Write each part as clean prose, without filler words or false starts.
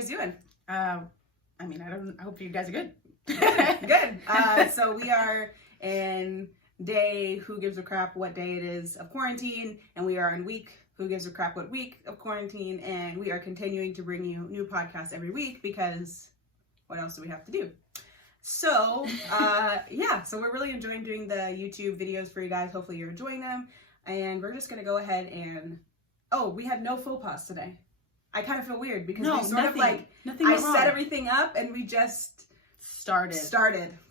guys doing? I hope you guys are good. Good. So we are in day who gives a crap what day it is of quarantine, and we are in week who gives a crap what week of quarantine, and we are continuing to bring you new podcasts every week because what else do we have to do? So, so we're really enjoying doing the YouTube videos for you guys. Hopefully you're enjoying them, and we're just going to go ahead and, we had no faux pas today. I kind of feel weird because we sort of like, I set everything up and we just started.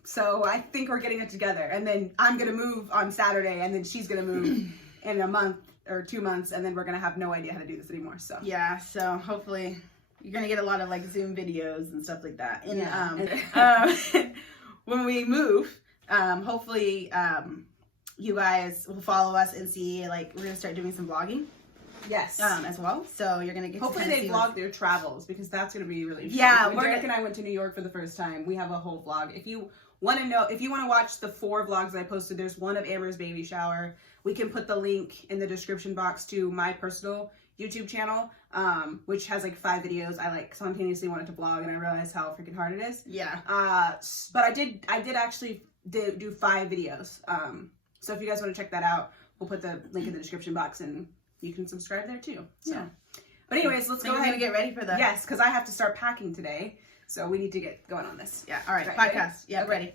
So I think we're getting it together, and then I'm going to move on Saturday, and then she's going to move in a month or 2 months, and then we're going to have no idea how to do this anymore. So yeah, so hopefully you're going to get a lot of like Zoom videos and stuff like that. And when we move, hopefully you guys will follow us and see, like, we're going to start doing some vlogging. Yes. As well. So you're going to get hopefully to they vlog their travels, because that's going to be really interesting. Yeah. When Derek and I went to New York for the first time, we have a whole vlog. If you want to watch the 4 vlogs I posted, there's one of Amber's baby shower. We can put the link in the description box to my personal YouTube channel, which has like 5 videos. I like spontaneously wanted to vlog, and I realized how freaking hard it is. Yeah. But I did actually do 5 videos. So if you guys want to check that out, we'll put the link in the description box, and you can subscribe there too. So. Yeah. But anyways, let's go ahead and get ready for that. Yes, because I have to start packing today, so we need to get going on this. Yeah. All right. Podcast. Ready? Yeah. Okay. Ready.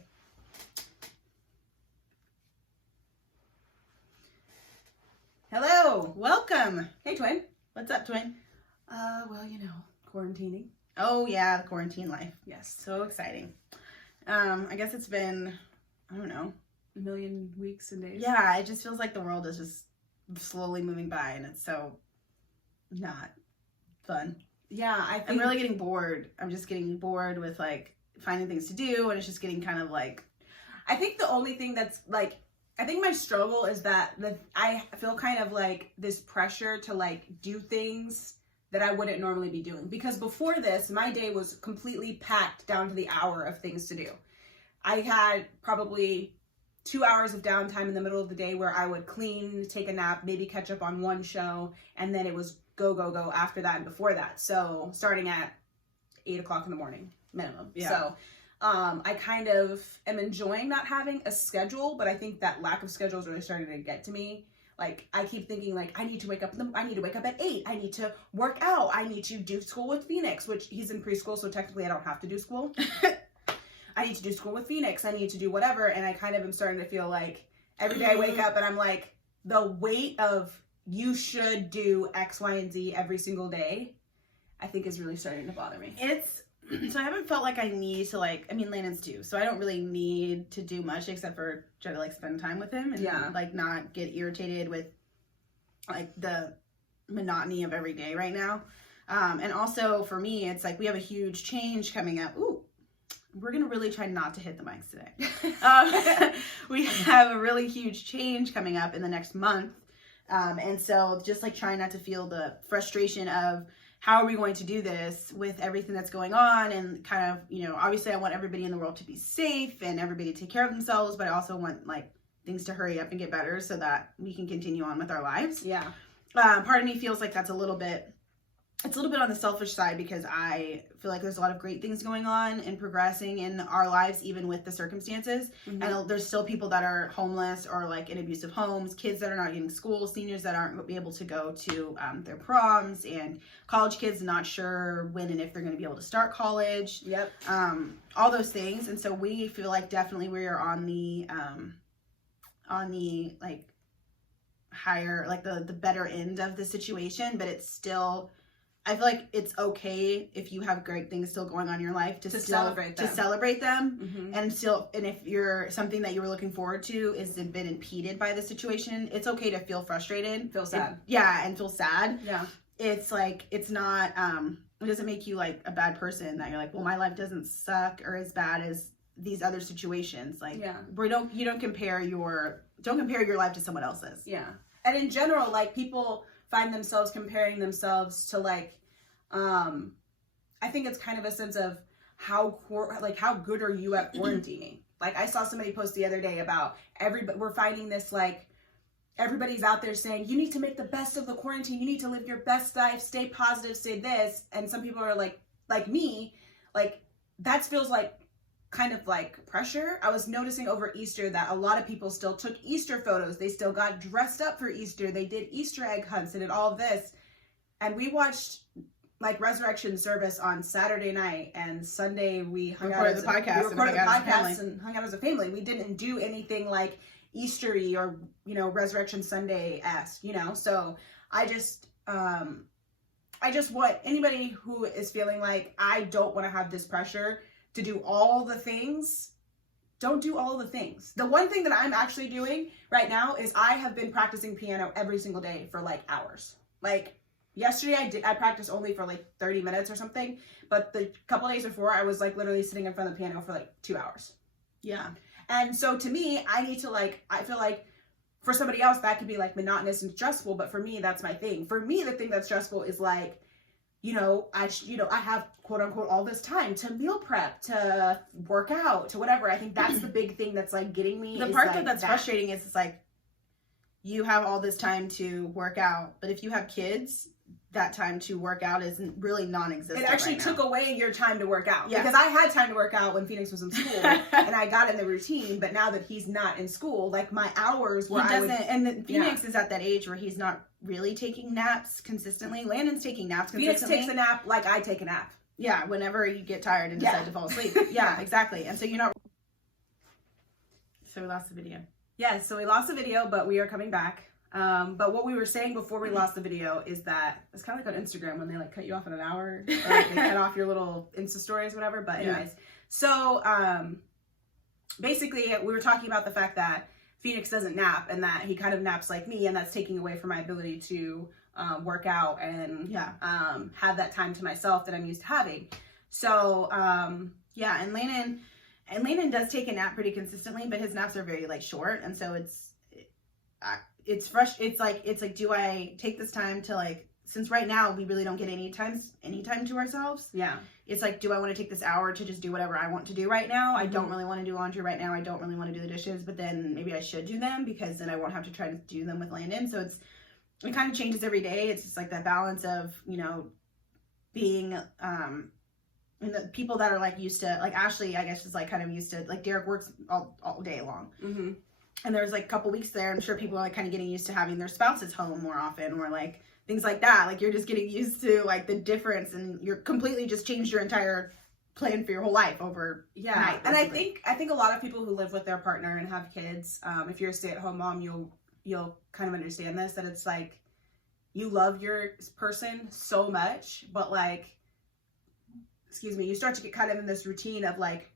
Hello. Welcome. Hey, twin. What's up, twin? Well, quarantining. Oh yeah, the quarantine life. Yes. So exciting. I guess it's been, I don't know, a million weeks and days. Yeah, it just feels like the world is just slowly moving by, and it's so not fun. Yeah, I'm really getting bored. I'm just getting bored with like finding things to do, and it's just getting kind of like, I think the only thing that's like, I think my struggle is that I feel kind of like this pressure to like do things that I wouldn't normally be doing, because before this, my day was completely packed down to the hour of things to do. I had probably 2 hours of downtime in the middle of the day where I would clean, take a nap, maybe catch up on one show, and then it was go after that and before that. So starting at 8 o'clock in the morning minimum. Yeah. So I kind of am enjoying not having a schedule, but I think that lack of schedule is really starting to get to me. Like, I keep thinking, like, I need to wake up at 8. I need to work out. I need to do school with Phoenix, which he's in preschool, so technically I don't have to do school. I need to do school with Phoenix. I need to do whatever. And I kind of am starting to feel like every day I wake up and I'm like, the weight of you should do X, Y, and Z every single day, I think is really starting to bother me. So I haven't felt like I need to, like, I mean, Landon's 2, so I don't really need to do much except for try to like spend time with him and like not get irritated with like the monotony of every day right now. And also for me, it's like we have a huge change coming up. Ooh, we're going to really try not to hit the mics today. We have a really huge change coming up in the next month. And so just like trying not to feel the frustration of how are we going to do this with everything that's going on, and kind of, obviously I want everybody in the world to be safe and everybody to take care of themselves, but I also want like things to hurry up and get better so that we can continue on with our lives. Yeah. Part of me feels like that's a little bit on the selfish side, because I feel like there's a lot of great things going on and progressing in our lives, even with the circumstances. Mm-hmm. And there's still people that are homeless or like in abusive homes, kids that are not getting school, seniors that aren't able to go to their proms, and college kids not sure when and if they're going to be able to start college. Yep. All those things. And so we feel like definitely we are on the like higher, like the better end of the situation, but it's still, I feel like it's okay if you have great things still going on in your life to celebrate them. Mm-hmm. And if you're something that you were looking forward to is been impeded by the situation, it's okay to feel frustrated, feel sad. And feel sad. Yeah. It's like, it's not, it doesn't make you like a bad person that you're like, well, my life doesn't suck or as bad as these other situations. Like, you don't compare your life to someone else's. Yeah. And in general, like, people find themselves comparing themselves to like, I think it's kind of a sense of how good are you at quarantining? Like, I saw somebody post the other day about we're finding this, like, everybody's out there saying, you need to make the best of the quarantine. You need to live your best life, stay positive, say this. And some people are like, like me, like that feels like kind of like pressure. I was noticing over Easter that a lot of people still took Easter photos. They still got dressed up for Easter. They did Easter egg hunts and did all of this. And we watched like resurrection service on Saturday night, and Sunday we hung out as a podcast. We recorded the podcast and hung out as a family. We didn't do anything like Eastery or, you know, Resurrection Sunday-esque, you know? So I just want anybody who is feeling like I don't want to have this pressure to do all the things, don't do all the things. The one thing that I'm actually doing right now is I have been practicing piano every single day for like hours. Like yesterday I practiced only for like 30 minutes or something, but the couple days before I was like literally sitting in front of the piano for like 2 hours. Yeah. And so to me, I need to like, I feel like for somebody else that could be like monotonous and stressful, but for me, that's my thing. For me, the thing that's stressful is like, I have quote unquote all this time to meal prep, to work out, to whatever. I think that's the big thing that's like getting me. The part that's frustrating is it's like you have all this time to work out, but if you have kids, that time to work out is really non-existent. It actually took away your time to work out. Yeah. Because I had time to work out when Phoenix was in school and I got in the routine, but now that he's not in school, like my hours where Phoenix is at that age where he's not really taking naps consistently. Landon's taking naps consistently. Phoenix takes a nap like I take a nap. Yeah, whenever you get tired and decide to fall asleep. Yeah, exactly. And so you're not... So we lost the video. Yes, so we lost the video, but we are coming back. But what we were saying before we lost the video is that it's kind of like on Instagram when they like cut you off in an hour, or like they cut off your little Insta stories, whatever. But anyways, so basically we were talking about the fact that Phoenix doesn't nap and that he kind of naps like me, and that's taking away from my ability to work out and have that time to myself that I'm used to having. So yeah, and Landon does take a nap pretty consistently, but his naps are very like short, and so it's fresh. It's like, do I take this time to like, since right now we really don't get any time to ourselves. Yeah. It's like, do I want to take this hour to just do whatever I want to do right now? I don't really want to do laundry right now. I don't really want to do the dishes, but then maybe I should do them because then I won't have to try to do them with Landon. So it kind of changes every day. It's just like that balance of, being, and the people that are like used to, like Ashley, I guess is like kind of used to, like Derek works all day long. Mm-hmm. And there's like a couple weeks there, I'm sure people are like kind of getting used to having their spouses home more often, or like things like that. Like you're just getting used to like the difference, and you're completely just changed your entire plan for your whole life over night. And I think a lot of people who live with their partner and have kids, if you're a stay-at-home mom, you'll kind of understand this, that it's like you love your person so much, but like, you start to get kind of in this routine of like,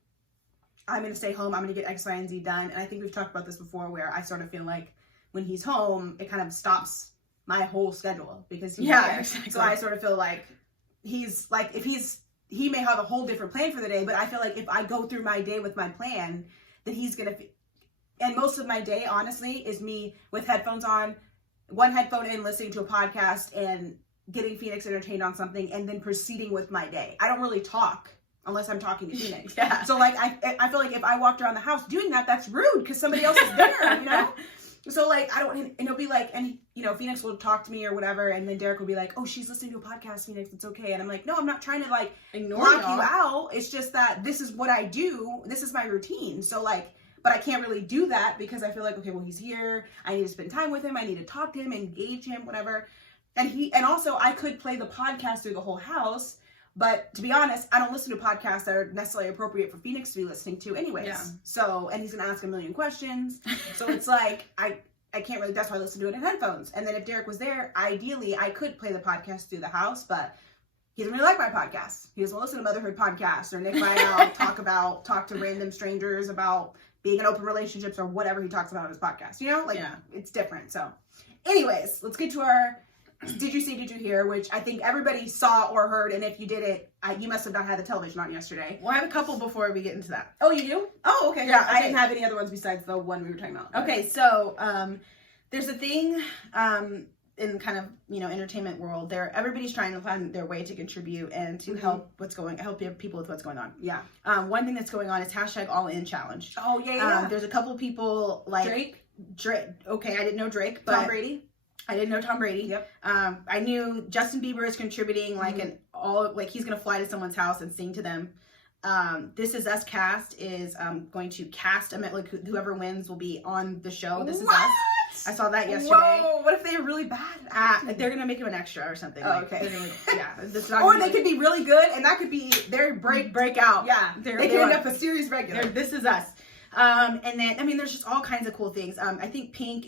I'm going to stay home, I'm going to get X, Y, and Z done. And I think we've talked about this before, where I sort of feel like when he's home, it kind of stops my whole schedule because he's there. Exactly. So I sort of feel like he's like, he may have a whole different plan for the day, but I feel like if I go through my day with my plan, then he's going to, and most of my day, honestly, is me with headphones on, one headphone in, listening to a podcast and getting Phoenix entertained on something, and then proceeding with my day. I don't really talk unless I'm talking to Phoenix. Yeah. So like, I feel like if I walked around the house doing that, that's rude because somebody else is there, So like, I don't, and it'll be like, and Phoenix will talk to me or whatever, and then Derek will be like, oh, she's listening to a podcast, Phoenix, it's okay. And I'm like, no, I'm not trying to like block you out. It's just that this is what I do. This is my routine. So like, but I can't really do that because I feel like, okay, well, he's here. I need to spend time with him. I need to talk to him, engage him, whatever. And also I could play the podcast through the whole house. But to be honest, I don't listen to podcasts that are necessarily appropriate for Phoenix to be listening to anyways. Yeah. So, and he's going to ask a million questions. So it's like, I can't really, that's why I listen to it in headphones. And then if Derek was there, ideally I could play the podcast through the house, but he doesn't really like my podcast. He doesn't listen to motherhood podcasts or Nick Vial talk to random strangers about being in open relationships or whatever he talks about on his podcast. It's different. So anyways, let's get to our Did You See, Did You Hear, which I think everybody saw or heard, and if you did it, you must have not had the television on yesterday. Well, I have a couple before we get into that. Oh, you do? Oh, okay. Yeah, I didn't have any other ones besides the one we were talking about. Okay, so there's a thing in kind of, entertainment world. Everybody's trying to find their way to contribute and to help people with what's going on. Yeah. One thing that's going on is #AllIn challenge. Oh, yeah. There's a couple people like... Drake. Okay, I didn't know Drake, but... Tom Brady. I didn't know Tom Brady. Yep. I knew Justin Bieber is contributing he's going to fly to someone's house and sing to them. This Is Us cast is going to cast whoever wins will be on the show. This Is Us. I saw that yesterday. Whoa! What if they're really bad? They're gonna make him an extra or something. Oh, okay. Or they could be really good, and that could be their breakout. Yeah, they could end up a series regular. This Is Us. And then there's just all kinds of cool things. I think Pink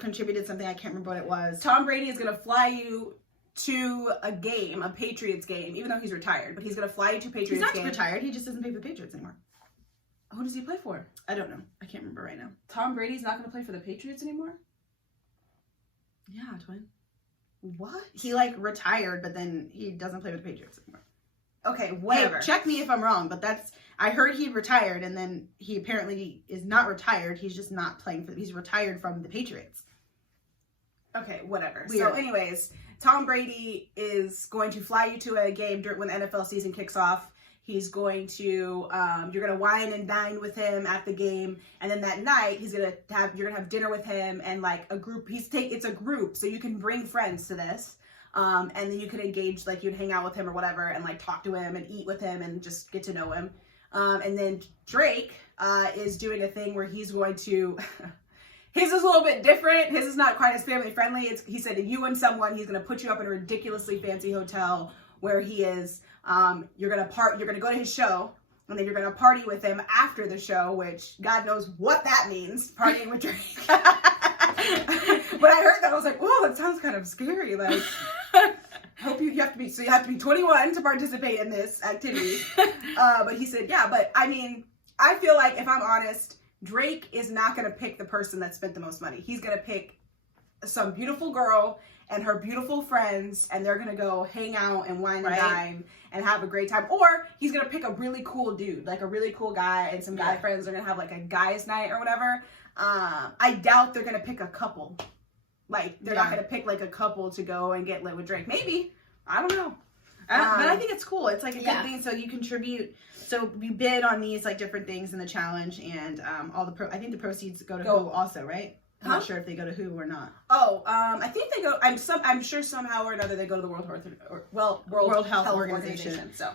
contributed something. I can't remember what it was. Tom Brady is gonna fly you to a Patriots game, even though he's retired. But he's gonna fly you to a Patriots game. He's not retired. He just doesn't play for the Patriots anymore. Who does he play for? I don't know. I can't remember right now. Tom Brady's not going to play for the Patriots anymore? Yeah, twin. What? He retired, but then he doesn't play with the Patriots anymore. Okay, whatever. Hey, check me if I'm wrong, but I heard he retired, and then he apparently is not retired. He's just not playing he's retired from the Patriots. Okay, whatever. Weird. So anyways, Tom Brady is going to fly you to a game when the NFL season kicks off. He's going to, you're going to wine and dine with him at the game. And then that night, you're going to have dinner with him and a group. It's a group, so you can bring friends to this. And then you can engage, you'd hang out with him or whatever and talk to him and eat with him and just get to know him. And then Drake is doing a thing where he's going to, his is a little bit different. His is not quite as family friendly. He said you and someone, he's going to put you up in a ridiculously fancy hotel where he is. You're gonna go to his show, and then you're gonna party with him after the show, which God knows what that means, partying with Drake. But I heard that, I was like, "Whoa, that sounds kind of scary." Hope you have to be 21 to participate in this activity. But he said, "Yeah, but I feel like if I'm honest, Drake is not gonna pick the person that spent the most money. He's gonna pick some beautiful girl and her beautiful friends, and they're gonna go hang out and wine and dine and have a great time. Or he's gonna pick a really cool dude, a really cool guy, and some guy friends are gonna have a guys' night or whatever. I doubt they're gonna pick a couple. They're not gonna pick a couple to go and get lit with Drake. Maybe. I don't know. But I think it's cool. It's a good thing. So you contribute. So you bid on these different things in the challenge, and I think the proceeds go to who also, right? I'm not sure if they go to who or not. Oh, I think they go. I'm sure somehow or another they go to the World Health Organization. So,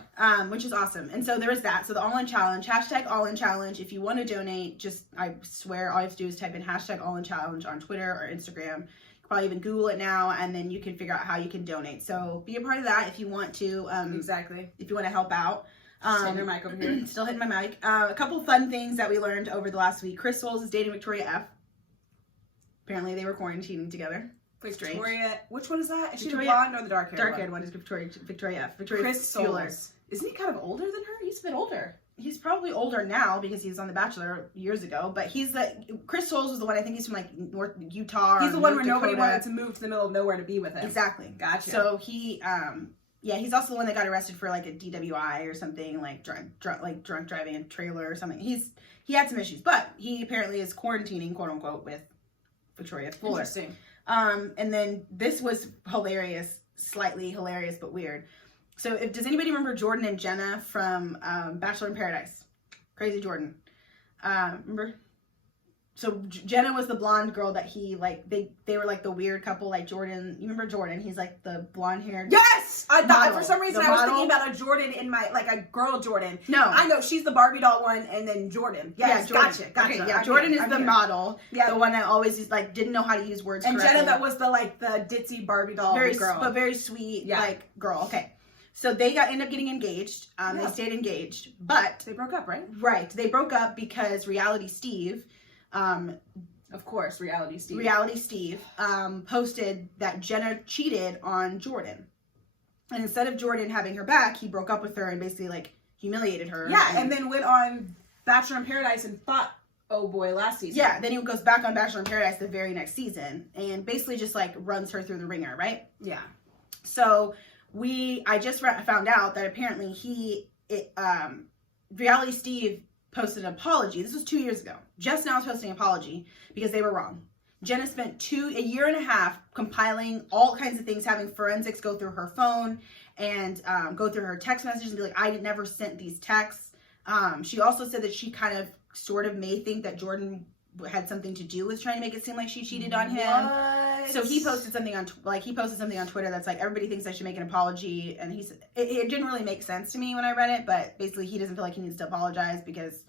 which is awesome. And so there is that. So the All In Challenge, #AllInChallenge. If you want to donate, I swear all you have to do is type in #AllInChallenge on Twitter or Instagram. You can probably even Google it now, and then you can figure out how you can donate. So be a part of that if you want to. Exactly. If you want to help out. Hitting your mic over here. Still hitting my mic. A couple fun things that we learned over the last week. Chris Soules is dating Victoria F. Apparently they were quarantining together. Victoria, which one is that? Is she the blonde or the dark hair? Dark haired one is Victoria F. Chris Soules. Isn't he kind of older than her? He's a bit older. He's probably older now because he was on The Bachelor years ago. But Chris Soules was the one, I think he's from North Utah. He's the one where nobody wanted to move to the middle of nowhere to be with him. Exactly. Gotcha. So he, he's also the one that got arrested for a DWI or something, drunk driving a trailer or something. He had some issues, but he apparently is quarantining, quote unquote, with Victoria Fuller. Interesting. And then this was hilarious, slightly hilarious, but weird. So does anybody remember Jordan and Jenna from Bachelor in Paradise? Crazy Jordan. Remember? So Jenna was the blonde girl that they were the weird couple, Jordan. You remember Jordan? He's the blonde haired. Yes! I thought for some reason I was thinking about a Jordan in my, a girl Jordan. No. I know, she's the Barbie doll one, and then Jordan. Yes, Jordan. Gotcha. Okay, yeah, Jordan is the model. Yeah. The one that always didn't know how to use words correctly. And Jenna that was the ditzy Barbie doll girl. But very sweet, girl. Okay. So they ended up getting engaged. They stayed engaged, but they broke up, right? Right. They broke up because Reality Steve, of course, Reality Steve, posted that Jenna cheated on Jordan, and instead of Jordan having her back, he broke up with her and basically humiliated her. Yeah, and then went on Bachelor in Paradise and fought Oh Boy last season. Yeah, then he goes back on Bachelor in Paradise the very next season and basically just runs her through the ringer, right? Yeah. So I just found out that apparently Reality Steve posted an apology. This was 2 years ago. Just now is posting an apology because they were wrong. Jenna spent a year and a half compiling all kinds of things, having forensics go through her phone and go through her text messages and be I never sent these texts. She also said that she sort of may think that Jordan had something to do with trying to make it seem like she cheated on him. So he posted something on Twitter that's like, everybody thinks I should make an apology, and it didn't really make sense to me when I read it, but basically he doesn't feel like he needs to apologize because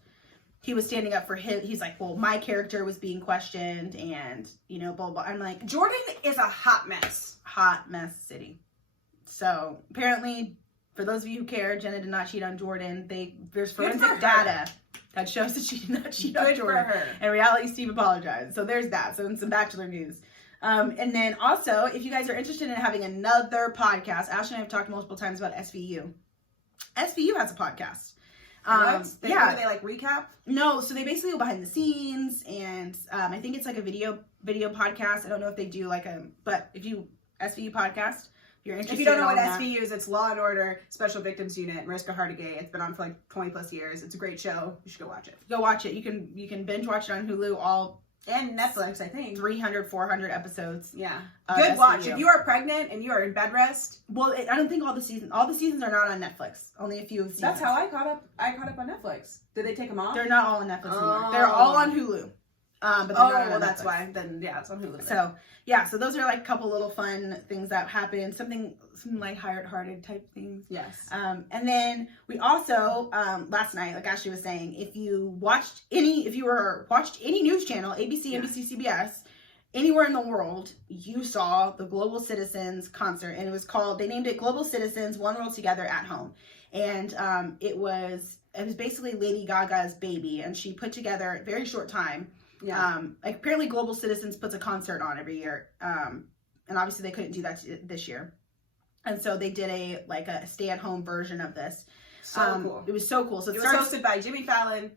he was standing up for him. He's like, well, my character was being questioned, and blah blah, blah. I'm like, Jordan is a hot mess city. So apparently, for those of you who care, Jenna did not cheat on Jordan. There's forensic data that shows that she did not cheat on Jordan. For her. And Reality Steve apologized. So there's that. So some Bachelor news. And then also, if you guys are interested in having another podcast, Ashley and I have talked multiple times about SVU. SVU has a podcast. What? Do they like recap? No, so they basically go behind the scenes, and I think it's like a video podcast. I don't know if they do but if you SVU podcast. You're interested. If you don't know what SVU is, it's Law and Order Special Victims Unit, Mariska Hargitay. It's been on for like 20 plus years. It's a great show. You should go watch it. Go watch it. You can binge watch it on Hulu and Netflix, I think. 300, 400 episodes. Yeah. Good watch. If you are pregnant and you are in bed rest. Well, I don't think all the seasons are not on Netflix. Only a few seasons. That's how I caught up on Netflix. Did they take them off? They're not all on Netflix anymore. They're all on Hulu. But that's why. Then yeah, it's on Hulu. So yeah, so those are like a couple little fun things that happened. Some lighthearted type things. Yes. And then we also last night, like Ashley was saying, if you watched any news channel, ABC, NBC, CBS, anywhere in the world, you saw the Global Citizens concert, and they named it Global Citizens: One World Together at Home, and it was basically Lady Gaga's baby, and she put together a very short time. Yeah. Apparently Global Citizens puts a concert on every year. And obviously they couldn't do that this year. And so they did a stay-at-home version of this. So cool. It was so cool. So it was hosted by Jimmy Fallon,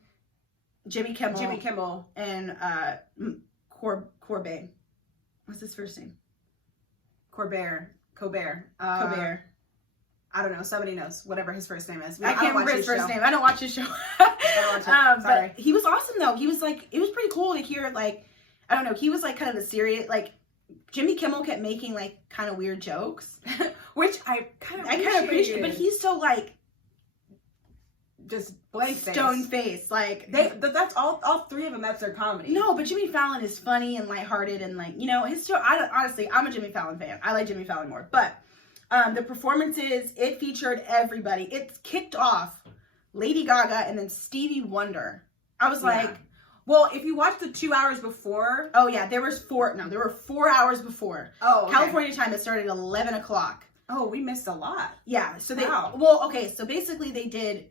Jimmy Kimmel, and Corbett. What's his first name? Colbert. I don't know. Somebody knows. Whatever his first name is. I can't remember his first name. I don't watch his show. Sorry. But he was awesome though. He was it was pretty cool to hear I don't know. He was kind of the serious Jimmy Kimmel kept making kind of weird jokes, which I kind of appreciate. But he's so just blank face, stone face. That's all three of them. That's their comedy. No, but Jimmy Fallon is funny and lighthearted and his show. Honestly, I'm a Jimmy Fallon fan. I like Jimmy Fallon more, but. The performances, it featured everybody. It kicked off Lady Gaga and then Stevie Wonder. I was well, if you watched the 2 hours before. Oh, yeah, there were 4 hours before. Oh, okay. California time, it started at 11 o'clock. Oh, we missed a lot. Yeah, so so basically they did.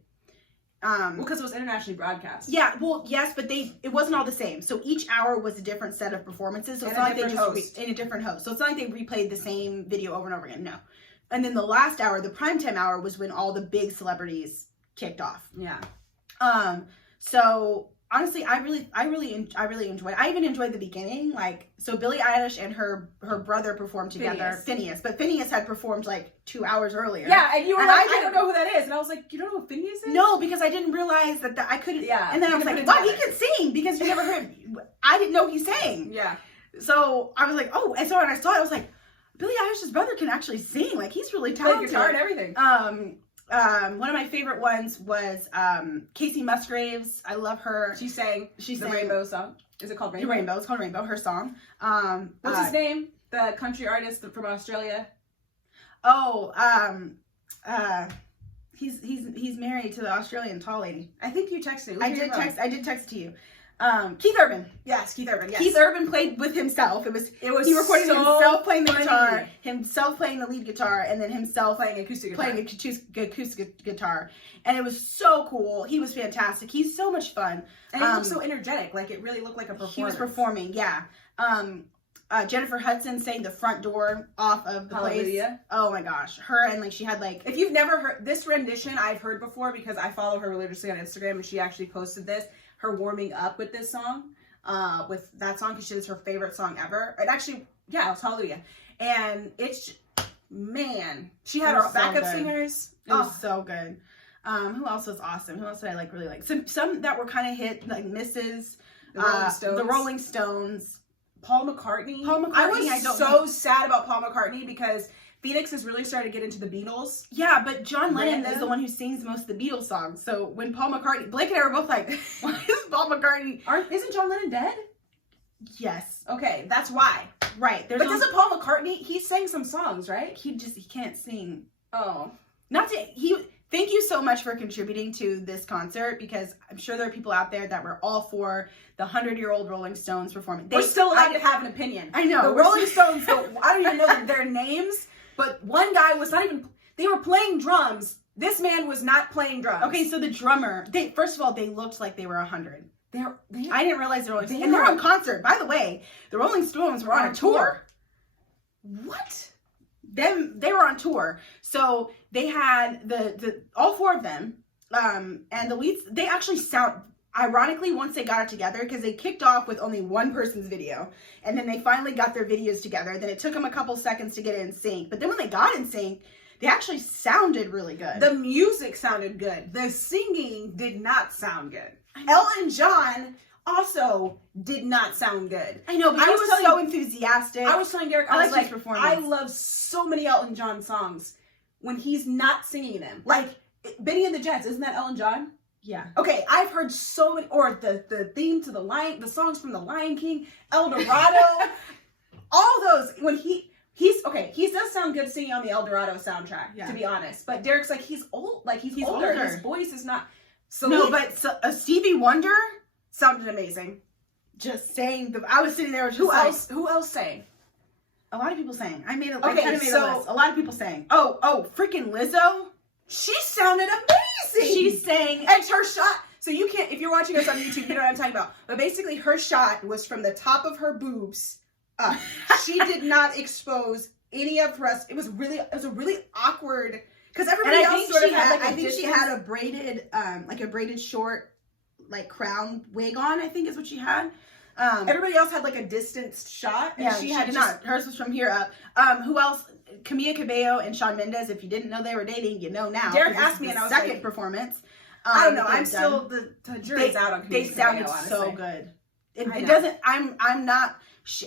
Because it was internationally broadcast. Yeah, well, yes, but it wasn't all the same. So each hour was a different set of performances. So it's not like they just in a different host. So it's not like they replayed the same video over and over again. No. And then the last hour, the primetime hour, was when all the big celebrities kicked off. Yeah. So honestly, I really enjoyed. I even enjoyed the beginning. So Billie Eilish and her brother performed together. Phineas, but Phineas had performed 2 hours earlier. Yeah, and you were I don't know who that is, and I was like, you don't know who Phineas is? No, because I didn't realize that I couldn't. Yeah. And then I was like, wow, he can sing, because you never heard. I didn't know he sang. Yeah. So I was like, oh, and so when I saw it, I was like, Billie Eilish's brother can actually sing. He's really talented. Play guitar and everything. One of my favorite ones was Casey Musgraves. I love her. She sang the Rainbow song. Is it called Rainbow? Rainbow. It's called Rainbow. Her song. What's his name? The country artist from Australia. Oh, he's married to the Australian tall lady. I think you texted. I did text to you. Keith Urban. Yes, Keith Urban. Yes. Keith Urban played with himself. It was he recorded himself playing the guitar, himself playing the lead guitar, and then himself playing acoustic guitar. And it was so cool. He was fantastic. He's so much fun. And he looked so energetic. It really looked like a performance. He was performing, yeah. Jennifer Hudson sang the front door off of the Hallelujah. place. Oh my gosh. Her and she had if you've never heard this rendition, I've heard before because I follow her religiously on Instagram, and she actually posted this. Her warming up with this song, with that song, because it's her favorite song ever. It actually, yeah, it was Hallelujah. And she had her backup singers. It was so good. Who else was awesome? Who else did I really like? Some that were kind of hit, misses. The Rolling Stones. Paul McCartney. I was so sad about Paul McCartney because Phoenix has really started to get into the Beatles. Yeah, but John Lennon is the one who sings most of the Beatles songs. So when Paul McCartney, Blake and I were both like, why is Paul McCartney? Isn't John Lennon dead? Yes. Okay, that's why. Right. But doesn't Paul McCartney, he sang some songs, right? He can't sing. Oh. Thank you so much for contributing to this concert, because I'm sure there are people out there that were all for the 100-year-old Rolling Stones performing. We're still allowed to have an opinion. I know. The Rolling Stones, I don't even know their names, but one guy was not even, they were playing drums. This man was not playing drums. Okay, so the drummer, first of all, they looked like they were 100. I didn't realize the Rolling Stones. And they're on concert. By the way, the Rolling Stones were on a tour. What? They were on tour. So they had the all four of them, and the leads, they actually sound, ironically, once they got it together, because they kicked off with only one person's video, and then they finally got their videos together. Then it took them a couple seconds to get it in sync. But then when they got in sync, they actually sounded really good. The music sounded good. The singing did not sound good. Elton John also did not sound good. I know, but he was so enthusiastic. I was telling Derek, I was like, performance. I love so many Elton John songs when he's not singing them. Like, Benny and the Jets, isn't that Elton John? Yeah. Okay, I've heard so many, or the theme to the songs from The Lion King, El Dorado, all those, when he does sound good singing on the El Dorado soundtrack, to be honest. But Derek's like, he's old, like he's older. His voice is not. But Stevie Wonder sounded amazing. Just saying, I was sitting there with just Who else sang? A lot of people sang. I made a list. A lot of people sang. Oh, freaking Lizzo. She sounded amazing. She sang, and her shot. So you can't, if you're watching us on YouTube, you know what I'm talking about. But basically, her shot was from the top of her boobs up. She did not expose any of her. It was a really awkward, because everybody else sort of had. I think she had a braided, like a braided short, like crown wig on. I think is what she had. Everybody else had like a distanced shot. And she had not. Hers was from here up. Who else? Camila Cabello and Shawn Mendes. If you didn't know they were dating, you know now. Derek asked me, and I was second like, performance. I don't know. I'm still the jury's out on Camila They sounded Cabello, so good. It doesn't. I'm not.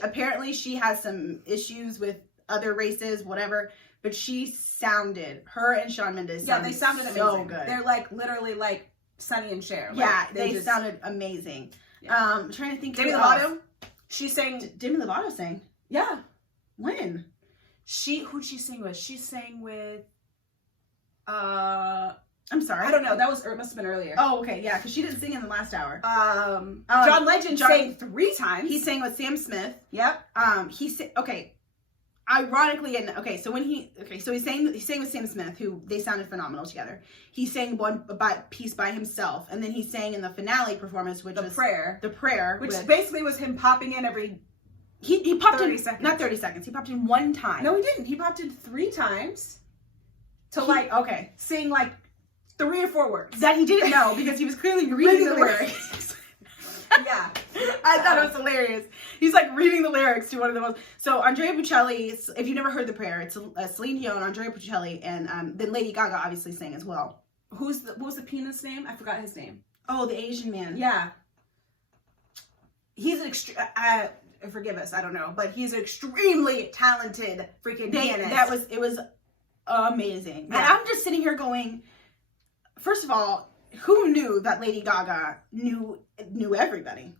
Apparently, she has some issues with other races, whatever. But she sounded. Her and Shawn Mendes. Yeah, they sounded amazing. So good. They're like literally like Sonny and Cher. Like, yeah, they sounded amazing. Yeah. I'm trying to think. Demi Lovato. She sang. Demi Lovato sang. Yeah. When? Who'd she sing with? She sang with. I'm sorry. I don't know. It must have been earlier. Oh, okay, yeah, because she didn't sing in the last hour. John Legend sang 3 times. He sang with Sam Smith. Yep. Ironically, so he sang with Sam Smith, who they sounded phenomenal together. He sang one piece by himself, and then he sang in the finale performance, which was the prayer, which basically was him popping in every. He popped 30 in seconds. Not 30 seconds. He popped in 1 time. No, he didn't. He popped in 3 times to sing like 3 or 4 words that he didn't know, because he was clearly reading the lyrics. Yeah. I thought it was hilarious. He's like reading the lyrics to one of the most. So Andrea Bocelli, if you've never heard the prayer, it's Celine Dion, Andrea Bocelli, and then Lady Gaga obviously sang as well. What was the pianist's name? I forgot his name. Oh, the Asian man. Yeah. He's an forgive us, I don't know, but he's an extremely talented freaking pianist. It was amazing. Yeah. And I'm just sitting here going, first of all, who knew that Lady Gaga knew everybody?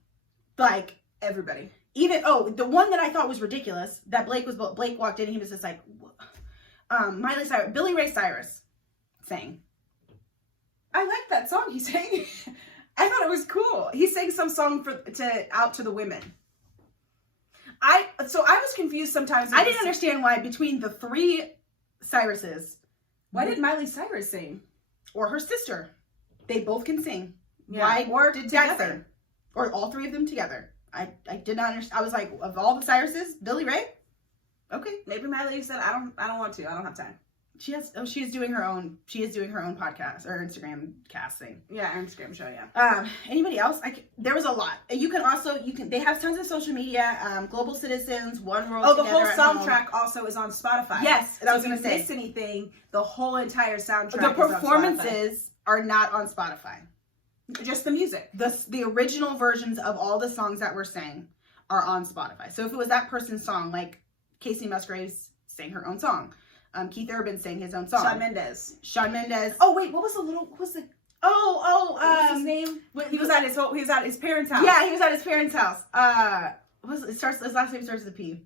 Like, everybody. Even, the one that I thought was ridiculous, that Blake walked in and he was just like, Miley Cyrus, Billy Ray Cyrus sang. I liked that song he sang. I thought it was cool. He sang some song out to the women. I was confused sometimes. I didn't understand why between the 3 Cyruses. Why did Miley Cyrus sing? Or her sister. They both can sing. Yeah. Why or did that sing? Or all 3 of them together. I did not understand. I was like, of all the Cyruses, Billy Ray? Okay. Maybe Miley said, I don't want to. I don't have time. She is doing her own podcast or Instagram cast thing. Yeah, Instagram show, yeah. Anybody else? There was a lot. They have tons of social media, Global Citizens, One World. The whole soundtrack also is on Spotify. Yes, and I was going to say. If you miss anything, the whole entire soundtrack the performances are not on Spotify. Just the music. The original versions of all the songs that were sang are on Spotify. So if it was that person's song, like Casey Musgraves sang her own song. Keith Urban sang his own song. Shawn Mendes. Oh wait, what was his name? He was at his parents' house. Yeah, he was at his parents' house. His last name starts with a P.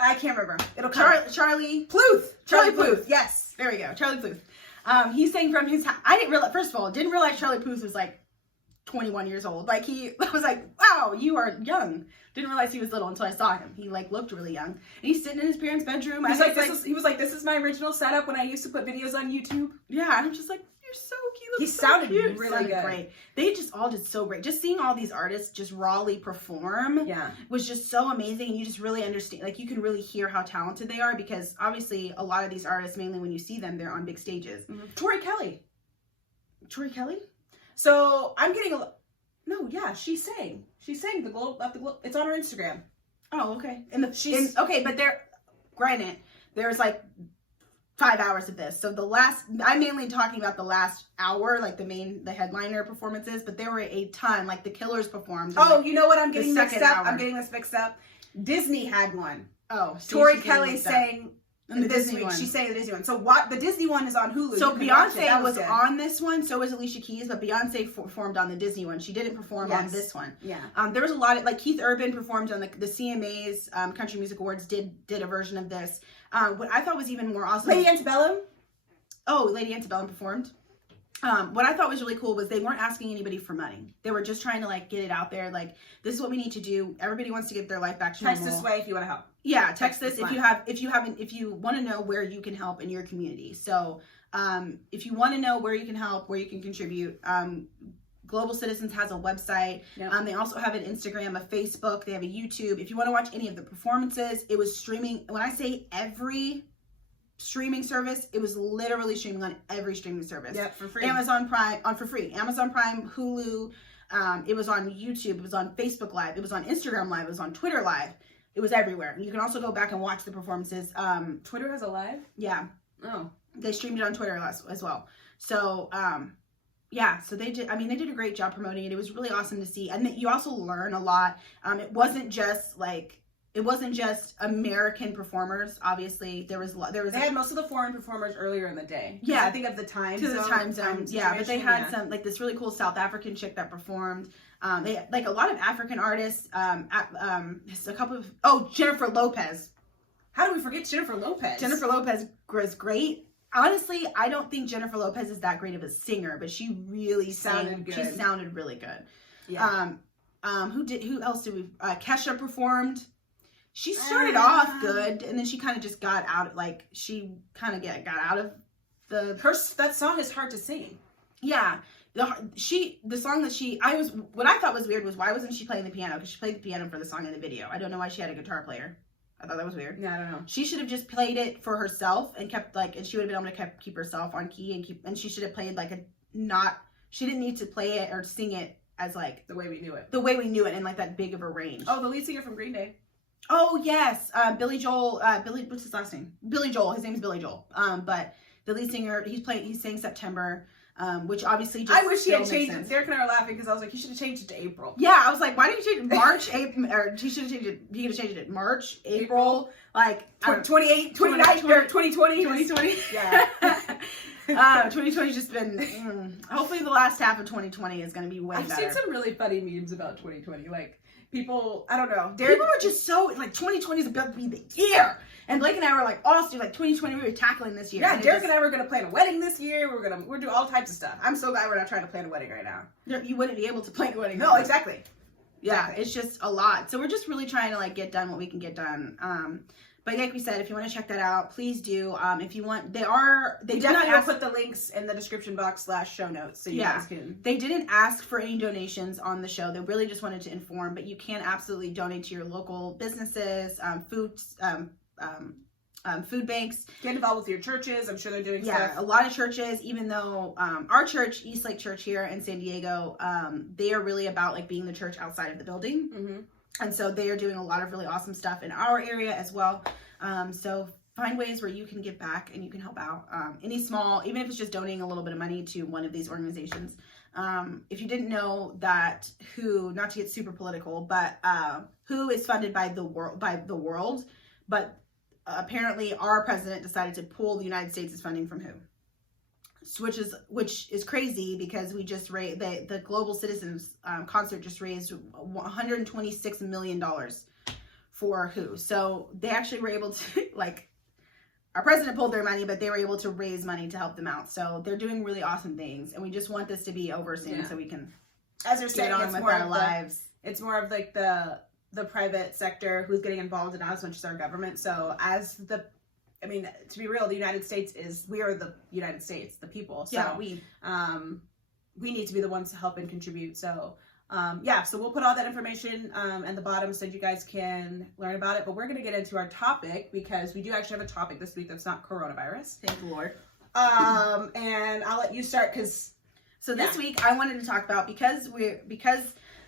I can't remember. It'll come. Charlie Pluth. Charlie Pluth. Yes. There we go. Charlie Pluth. He sang from his house. I didn't realize, first of all, didn't realize Charlie Pluth was like 21 years old. Like I was like, wow, you are young. Didn't realize he was little until I saw him. He like looked really young. And he's sitting in his parents' bedroom. He was like, this is my original setup when I used to put videos on YouTube. Yeah, and I'm just like, you're so cute. He sounded really good. Great. They just all did so great. Just seeing all these artists just rawly perform was just so amazing. And you just really understand, like you can really hear how talented they are, because obviously a lot of these artists, mainly when you see them, they're on big stages. Mm-hmm. Tori Kelly. So I'm getting she sang. She sang the glow. It's on her Instagram. Oh, okay. But granted, there's like 5 hours of this. So I'm mainly talking about the last hour, like the headliner performances, but there were a ton, like the Killers performed. Oh, you know what? I'm getting mixed up. I'm getting this mixed up. Disney had one. Oh, Tori Kelly sang the Disney one. She sang the Disney one. So what? The Disney one is on Hulu. So Beyonce was on this one. So was Alicia Keys, but Beyonce performed on the Disney one. She didn't perform on this one. Yeah. There was a lot of, like, Keith Urban performed on the CMAs, Country Music Awards did a version of this. What I thought was even more awesome. Lady Antebellum. Oh, Lady Antebellum performed. What I thought was really cool was they weren't asking anybody for money. They were just trying to like get it out there. Like, this is what we need to do. Everybody wants to get their life back to normal. Text this way if you want to help. Yeah, text this if you want to know where you can help in your community. So, if you want to know where you can help, where you can contribute, Global Citizens has a website. Yep. They also have an Instagram, a Facebook. They have a YouTube. If you want to watch any of the performances, it was streaming. When I say every streaming service, it was literally streaming on every streaming service. Yeah, for free. Amazon Prime, for free. Amazon Prime, Hulu. It was on YouTube. It was on Facebook Live. It was on Instagram Live. It was on Twitter Live. It was everywhere. You can also go back and watch the performances. Twitter has a live? Yeah. Oh. They streamed it on Twitter as well. So, so they did a great job promoting it. It was really awesome to see. And you also learn a lot. It wasn't just American performers. Obviously, they had most of the foreign performers earlier in the day. Yeah, I think of the time zone. Yeah, but they had some, like, this really cool South African chick that performed. They had, like, a lot of African artists. Jennifer Lopez. How do we forget Jennifer Lopez? Jennifer Lopez was great. Honestly, I don't think Jennifer Lopez is that great of a singer, but she really sounded good. She sounded really good. Yeah. Who else did we? Kesha performed. She started off good, and then she kind of just got out. Like, she kind of got out of that song is hard to sing. Yeah. What I thought was weird was, why wasn't she playing the piano? Because she played the piano for the song in the video. I don't know why she had a guitar player. I thought that was weird. Yeah, I don't know. She should have just played it for herself and and she would have been able to keep herself on key and she should have played she didn't need to play it or sing it as like the way we knew it. The way we knew it in like that big of a range. Oh, the lead singer from Green Day. Oh yes, Billy Joel. What's his last name? Billy Joel. His name's Billy Joel. But the lead singer, he's sang September. Which obviously just I wish he had changed it. Derek and I were laughing because I was like, he should have changed it to April. Yeah, I was like, why didn't you change it March, April, or he should have changed it, he could have changed it March, April, like 28, 29, 2020. Yeah. 2020's just been, hopefully the last half of 2020 is going to be way better. I've seen some really funny memes about 2020, like, people, I don't know. People were just so, like, 2020 is about to be the year. And Blake and I were like, also, like, 2020, we were tackling this year. Yeah, Derek and I were going to plan a wedding this year. We're doing all types of stuff. I'm so glad we're not trying to plan a wedding right now. You wouldn't be able to plan a wedding. No, exactly. Yeah, It's just a lot. So we're just really trying to, like, get done what we can get done. But like we said, if you want to check that out, please do. If you want, they definitely will put the links in the description box / show notes, so you guys can. They didn't ask for any donations on the show. They really just wanted to inform, but you can absolutely donate to your local businesses, food banks. Get involved with your churches. I'm sure they're doing stuff. Yeah, a lot of churches, even though our church, East Lake Church here in San Diego, they are really about like being the church outside of the building. Mm-hmm. And so they are doing a lot of really awesome stuff in our area as well. So find ways where you can give back and you can help out. Any small, even if it's just donating a little bit of money to one of these organizations. If you didn't know that WHO, not to get super political, but WHO is funded by the world, but apparently our president decided to pull the United States' funding from WHO. which is crazy because we just raised the Global Citizens concert just raised $126 million for WHO. So they actually were able to, like, our president pulled their money, but they were able to raise money to help them out. So they're doing really awesome things, and we just want this to be over soon so we can, as they're saying, get on with our lives. It's more of like the private sector who's getting involved, and not as much as our government. So to be real, the United States we are the United States, the people. So we need to be the ones to help and contribute. So so we'll put all that information at the bottom so you guys can learn about it. But we're going to get into our topic because we do actually have a topic this week that's not coronavirus. Thank the Lord. And I'll let you start because. So this week I wanted to talk about because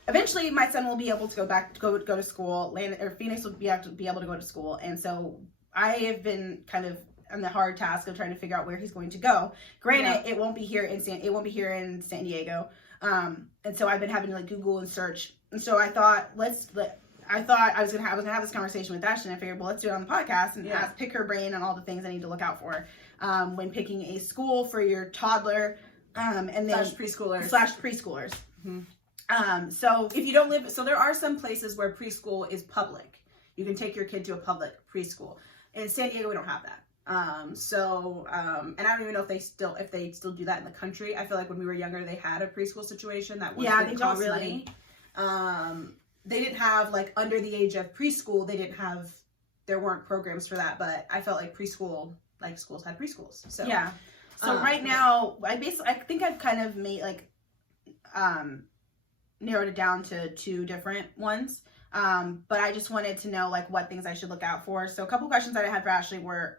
eventually my son will be able to go to school. Phoenix will be able to go to school, and so I have been kind of on the hard task of trying to figure out where he's going to go. Granted, it won't be here in San Diego. And so I've been having to like Google and search. And so I thought I was gonna have this conversation with Ashton. I figured, well, let's do it on the podcast and pick her brain on all the things I need to look out for when picking a school for your toddler and then preschoolers. Mm-hmm. So if you don't live, so there are some places where preschool is public. You can take your kid to a public preschool. In San Diego, we don't have that. And I don't even know if they still do that in the country. I feel like when we were younger, they had a preschool situation that was they don't really. Money. They didn't have like under the age of preschool. There weren't programs for that. But I felt like preschool, like schools had preschools. So yeah. So right now, I think I've kind of made like narrowed it down to 2 different ones. But I just wanted to know like what things I should look out for. So a couple questions that I had for Ashley were,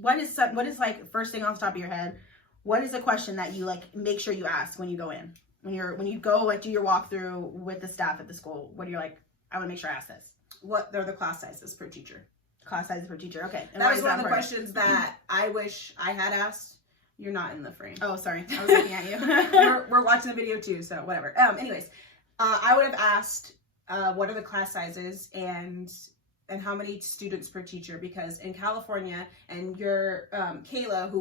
what is like first thing off the top of your head? What is a question that you like make sure you ask when you go in, when you go like do your walkthrough with the staff at the school? What are you like? I want to make sure I ask this. What are the class sizes per teacher? Class sizes per teacher. Okay. And that was one of the questions that I wish I had asked. You're not in the frame. Oh, sorry. I was looking at you. we're watching the video too, so whatever. Anyways, I would have asked. What are the class sizes and how many students per teacher? Because in California, and your Kayla, who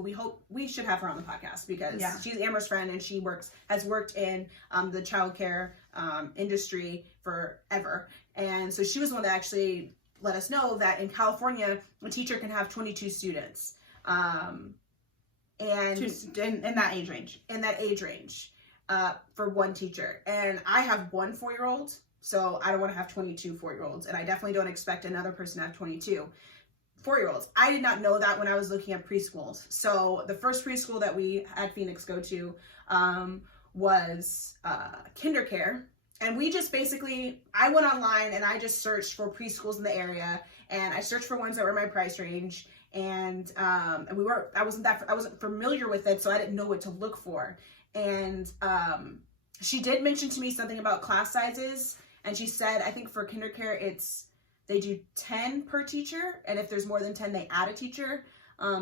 we should have her on the podcast because she's Amber's friend and she has worked in the childcare industry forever, and so she was the one that actually let us know that in California a teacher can have 22 students, and in that age range, for one teacher. And I have one 4-year-old. So I don't want to have 22 4-year-olds, and I definitely don't expect another person to have 22 4-year-olds. I did not know that when I was looking at preschools. So the first preschool that we had Phoenix go to was KinderCare, and we just I went online and I just searched for preschools in the area, and I searched for ones that were in my price range, and I wasn't familiar with it, so I didn't know what to look for. And she did mention to me something about class sizes. And she said, I think for KinderCare, they do 10 per teacher. And if there's more than 10, they add a teacher.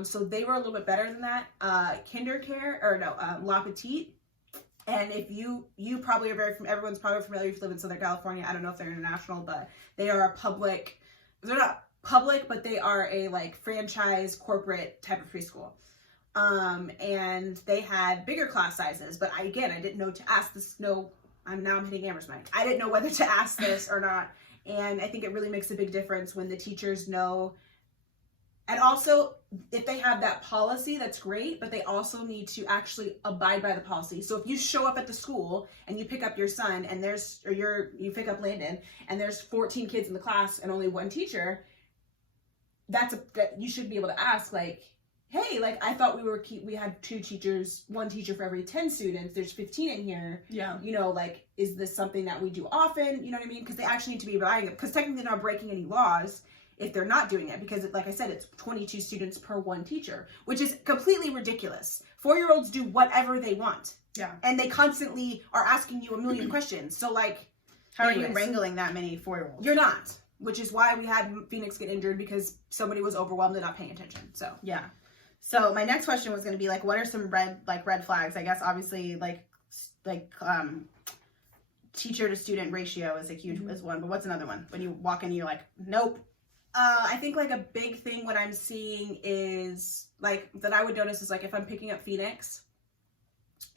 So they were a little bit better than that. La Petite. And if you probably are everyone's probably familiar if you live in Southern California. I don't know if they're international, but they are they're not public, but they are a like franchise corporate type of preschool. And they had bigger class sizes, but I didn't know to ask this. I'm hitting Amber's mic. I didn't know whether to ask this or not. And I think it really makes a big difference when the teachers know. And also, if they have that policy, that's great, but they also need to actually abide by the policy. So if you show up at the school and you pick up your son and you pick up Landon and there's 14 kids in the class and only one teacher, you should be able to ask like, hey, like I thought we had 2 teachers, 1 teacher for every 10 students. There's 15 in here. Yeah. Like, is this something that we do often? You know what I mean? Because they actually need to be abiding it. Because technically they're not breaking any laws if they're not doing it. Because like I said, it's 22 students per 1 teacher, which is completely ridiculous. 4-year-olds do whatever they want. Yeah. And they constantly are asking you a million questions. So like, how are you wrangling that many 4-year-olds? You're not. Which is why we had Phoenix get injured because somebody was overwhelmed and not paying attention. So yeah. So my next question was going to be like, what are some red flags? I guess obviously like teacher to student ratio is a huge is one, but what's another one? When you walk in, you're like, nope. I think like a big thing what I'm seeing is like that I would notice is like if I'm picking up Phoenix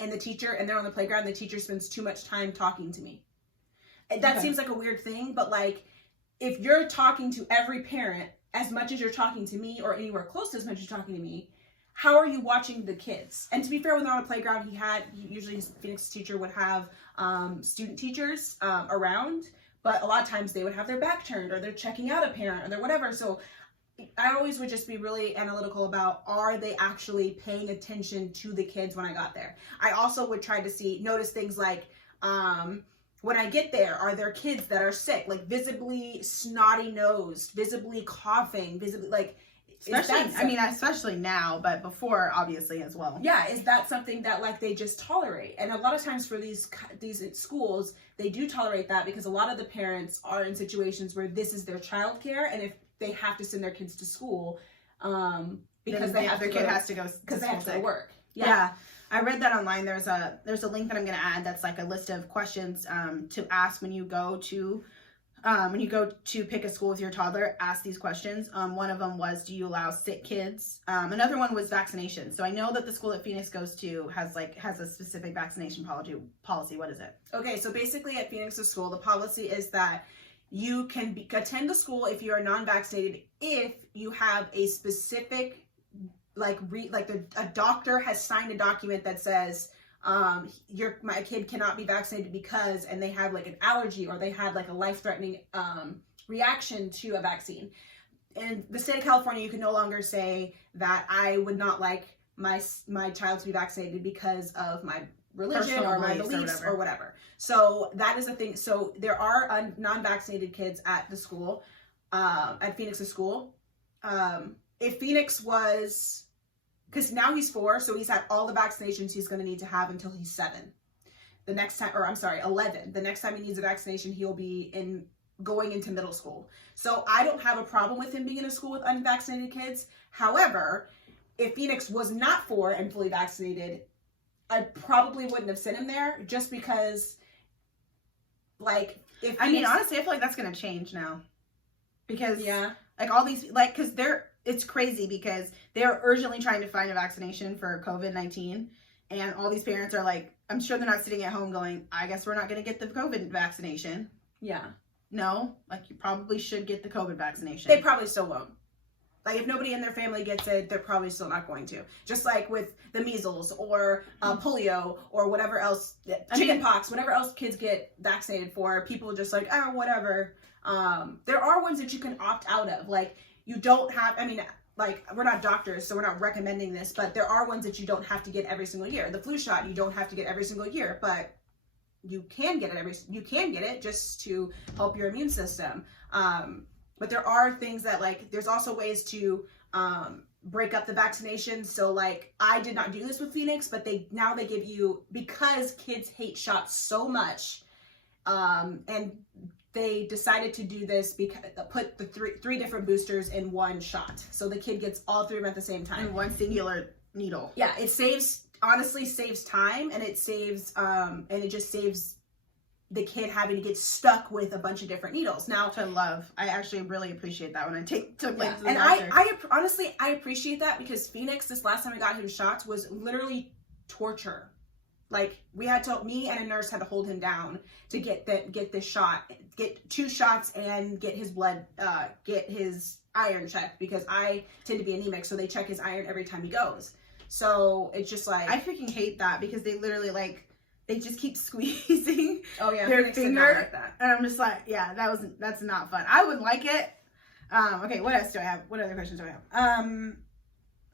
and they're on the playground, the teacher spends too much time talking to me. That seems like a weird thing, but like, if you're talking to every parent as much as you're talking to me, or anywhere close to as much as you're talking to me, how are you watching the kids? And to be fair, when they're on a playground, usually his Phoenix teacher would have student teachers around, but a lot of times they would have their back turned, or they're checking out a parent, or they're whatever. So I always would just be really analytical about, are they actually paying attention to the kids when I got there? I also would try to notice things like, when I get there, are there kids that are sick, like visibly snotty nosed, visibly coughing, visibly like, especially now, but before obviously as well. Yeah, is that something that like they just tolerate? And a lot of times for these schools, they do tolerate that because a lot of the parents are in situations where this is their childcare, and if they have to send their kids to school, because their kid has to go because they have to go to work. Yeah. I read that online. There's a link that I'm going to add that's like a list of questions to ask when you go to pick a school with your toddler. Ask these questions. One of them was, do you allow sick kids? Another one was vaccination. So I know that the school that Phoenix goes to has a specific vaccination policy. What is it? Okay, so basically at Phoenix's school, the policy is that you can attend the school if you are non-vaccinated if you have a specific a doctor has signed a document that says my kid cannot be vaccinated because, and they have like an allergy, or they had like a life-threatening reaction to a vaccine. In the state of California, you can no longer say that I would not like my child to be vaccinated because of my religion or my beliefs or whatever. So that is a thing. So there are non-vaccinated kids at the school, at Phoenix's school. If Phoenix was, because now he's 4, so he's had all the vaccinations he's going to need to have until he's 7. 11. The next time he needs a vaccination, he'll be going into middle school. So I don't have a problem with him being in a school with unvaccinated kids. However, if Phoenix was not 4 and fully vaccinated, I probably wouldn't have sent him there, just because, like, if Phoenix, honestly, I feel like that's going to change now. Because, like, all these, like, because it's crazy because they're urgently trying to find a vaccination for COVID-19, and all these parents are like, I'm sure they're not sitting at home going, I guess we're not going to get the COVID vaccination. Yeah. No, like, you probably should get the COVID vaccination. They probably still won't. Like, if nobody in their family gets it, they're probably still not going to. Just like with the measles or polio or whatever else, chickenpox, whatever else kids get vaccinated for, people are just like, oh, whatever. There are ones that you can opt out of. Like, you don't have, like, we're not doctors, so we're not recommending this, but there are ones that you don't have to get every single year. The flu shot, you don't have to get every single year, but you can get it just to help your immune system. But there are things that, like, there's also ways to break up the vaccination. So, like, I did not do this with Phoenix, but they give you, because kids hate shots so much, and they decided to do this because put the three different boosters in one shot. So the kid gets all 3 of them at the same time. In one singular needle. Yeah, it honestly saves time, and it just saves the kid having to get stuck with a bunch of different needles. Now, I actually really appreciate that when I took to the and doctor. I appreciate that, because Phoenix, this last time I got him shots, was literally torture. Like, me and a nurse had to hold him down to get this shot, get 2 shots, and get his blood, get his iron checked, because I tend to be anemic, so they check his iron every time he goes. So it's just like, I freaking hate that, because they literally, like, they just keep squeezing their finger, like that. And I'm just like, yeah, that's not fun. I would like it. Okay, what else do I have? What other questions do I have?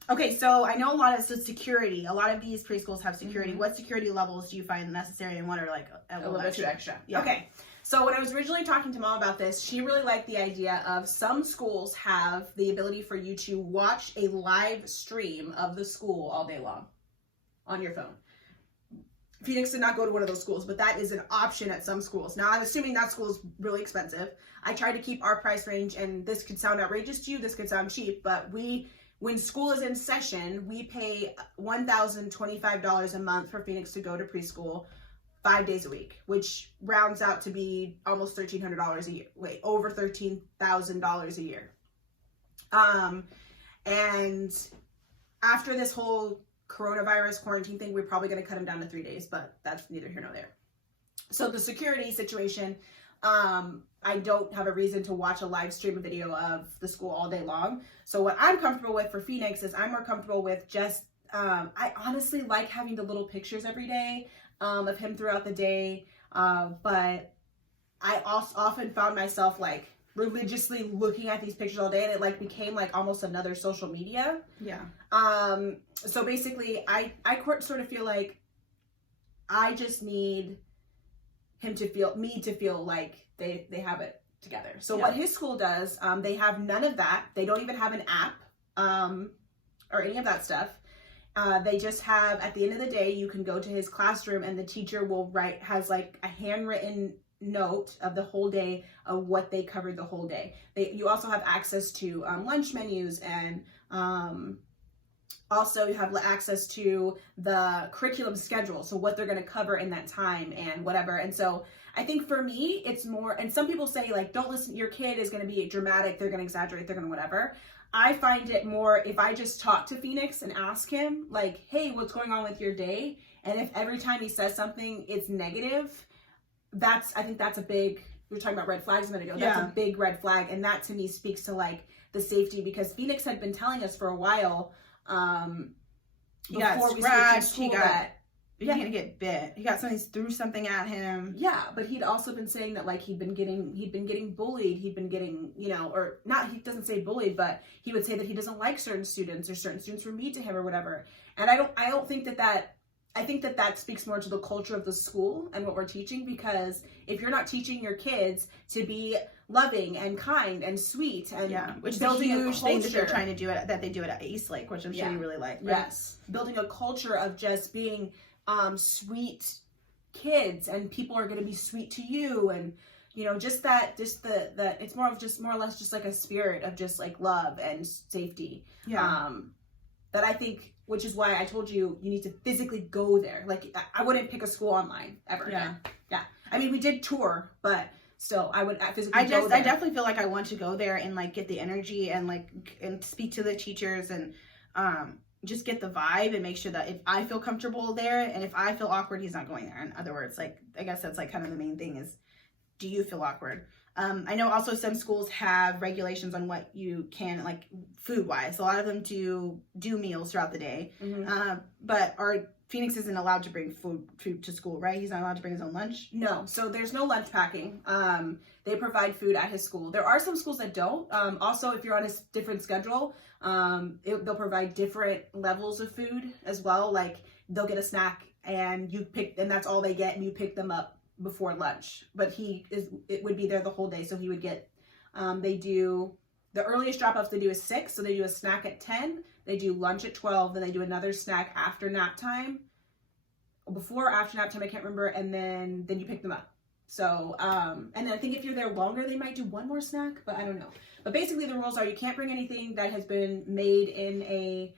Okay, so I know a lot of security. A lot of these preschools have security. Mm-hmm. What security levels do you find necessary, and what are like a little bit too extra? Yeah. Okay, so when I was originally talking to Mom about this, she really liked the idea of some schools have the ability for you to watch a live stream of the school all day long on your phone. Phoenix did not go to one of those schools, but that is an option at some schools. Now, I'm assuming that school is really expensive. I tried to keep our price range, and this could sound outrageous to you, this could sound cheap, but when school is in session, we pay $1,025 a month for Phoenix to go to preschool 5 days a week, which rounds out to be almost $1,300 a year. Over $13,000 a year. And after this whole coronavirus quarantine thing, we're probably going to cut him down to 3 days, but that's neither here nor there. So the security situation, I don't have a reason to watch a live stream video of the school all day long. So what I'm comfortable with for Phoenix is I'm more comfortable with just, I honestly like having the little pictures every day of him throughout the day. But I also often found myself like religiously looking at these pictures all day, and it like became like almost another social media. Yeah. So basically I sort of feel like I just need me to feel like they have it together. So what his school does, they have none of that. They don't even have an app, or any of that stuff. They just have, at the end of the day, you can go to his classroom and the teacher has like a handwritten note of the whole day of what they covered the whole day. You also have access to lunch menus, and also you have access to the curriculum schedule, so what they're going to cover in that time and whatever. And so I think for me, it's more, and some people say like, don't listen, your kid is going to be dramatic, they're going to exaggerate, they're going to whatever. I find it more if I just talk to Phoenix and ask him like, hey, what's going on with your day? And if every time he says something, it's negative, I think that's a big, we were talking about red flags a minute ago. That's a big red flag. And that to me speaks to like the safety, because Phoenix had been telling us for a while, he got scratched, he gonna get bit. He got somebody threw something at him. Yeah, but he'd also been saying that like he'd been getting bullied. He'd been getting, or not, he doesn't say bullied, but he would say that he doesn't like certain students, or certain students were mean to him or whatever. And I don't think that I think that speaks more to the culture of the school and what we're teaching, because if you're not teaching your kids to be loving and kind and sweet, and which is a huge thing that they're trying to do that they do it at East Lake, which I'm sure you really like. Right? Yes, building a culture of just being sweet kids, and people are going to be sweet to you, and just the it's more or less just like a spirit of just like love and safety. That I think, which is why I told you need to physically go there. Like I wouldn't pick a school online ever. Yeah. I mean, we did tour, but still, I would physically go there. I definitely feel like I want to go there and like get the energy and speak to the teachers and just get the vibe and make sure that if I feel comfortable there, and if I feel awkward, he's not going there. In other words, like I guess that's like kind of the main thing is, do you feel awkward? I know also some schools have regulations on what you can, like food wise. A lot of them do meals throughout the day. But Phoenix isn't allowed to bring food to school, right? He's not allowed to bring his own lunch? No, so there's no lunch packing. They provide food at his school. There are some schools that don't. Also, if you're on a different schedule, they'll provide different levels of food as well. Like they'll get a snack and that's all they get, and you pick them up before lunch. But it would be there the whole day, so he would get, they do, the earliest drop-offs they do is 6, so they do a snack at 10, they do lunch at 12, then they do another snack after nap time, before or after nap time, I can't remember, and then you pick them up. So, and then I think if you're there longer, they might do one more snack, but I don't know. But basically the rules are you can't bring anything that has been made in a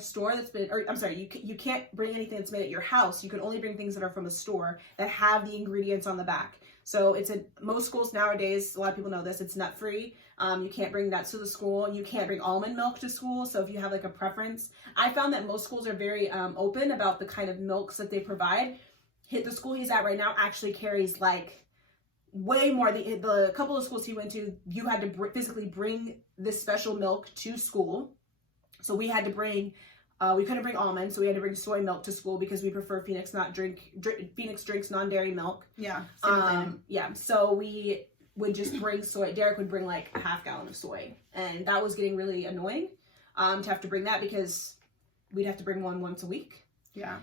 store that's been, or I'm sorry, you can't bring anything that's made at your house. You can only bring things that are from a store that have the ingredients on the back. So most schools nowadays, a lot of people know this, it's nut free. You can't bring nuts to the school. You can't bring almond milk to school. So if you have like a preference, I found that most schools are very open about the kind of milks that they provide. The school he's at right now actually carries like way more. The couple of schools he went to, you had to physically bring this special milk to school. So we had to bring, we couldn't bring almonds, so we had to bring soy milk to school because we prefer Phoenix Phoenix drinks non-dairy milk. Yeah. So we would just bring soy. Derek would bring like a half gallon of soy, and that was getting really annoying to have to bring that because we'd have to bring one once a week. Yeah.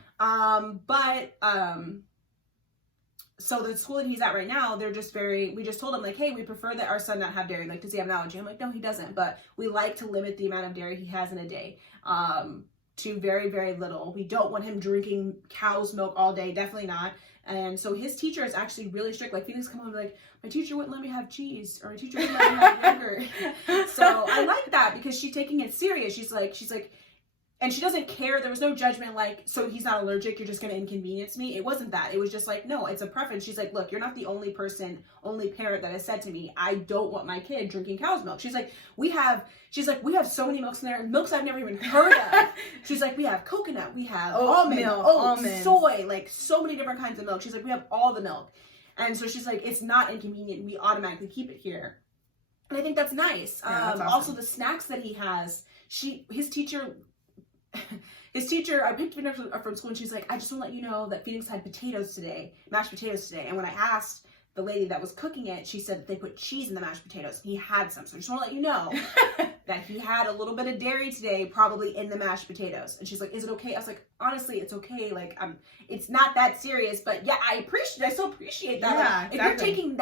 So the school that he's at right now, we just told him like, hey, we prefer that our son not have dairy. Like, does he have an allergy? I'm like, no, he doesn't. But we like to limit the amount of dairy he has in a day to very, very little. We don't want him drinking cow's milk all day. Definitely not. And so his teacher is actually really strict. Like Phoenix come home and be like, my teacher wouldn't let me have cheese, or my teacher wouldn't let me have yogurt. So I like that because she's taking it serious. She's like, And she doesn't care. There was no judgment like, so he's not allergic, you're just going to inconvenience me. It wasn't that. It was just like, no, it's a preference. She's like, look, you're not the only parent that has said to me, I don't want my kid drinking cow's milk. She's like, we have so many milks in there, milks I've never even heard of. She's like, we have coconut, we have almond, oats, soy, like so many different kinds of milk. She's like, we have all the milk. And so she's like, it's not inconvenient. We automatically keep it here. And I think that's nice. Yeah, that's awesome. Also the snacks that he has, his teacher, I picked Phoenix up from school and she's like, I just want to let you know that Phoenix had mashed potatoes today. And when I asked the lady that was cooking it, she said that they put cheese in the mashed potatoes. He had some. So I just want to let you know that he had a little bit of dairy today, probably in the mashed potatoes. And she's like, is it okay? I was like, honestly, it's okay. Like, it's not that serious, but yeah, I still appreciate that. Yeah, like, exactly. If you're taking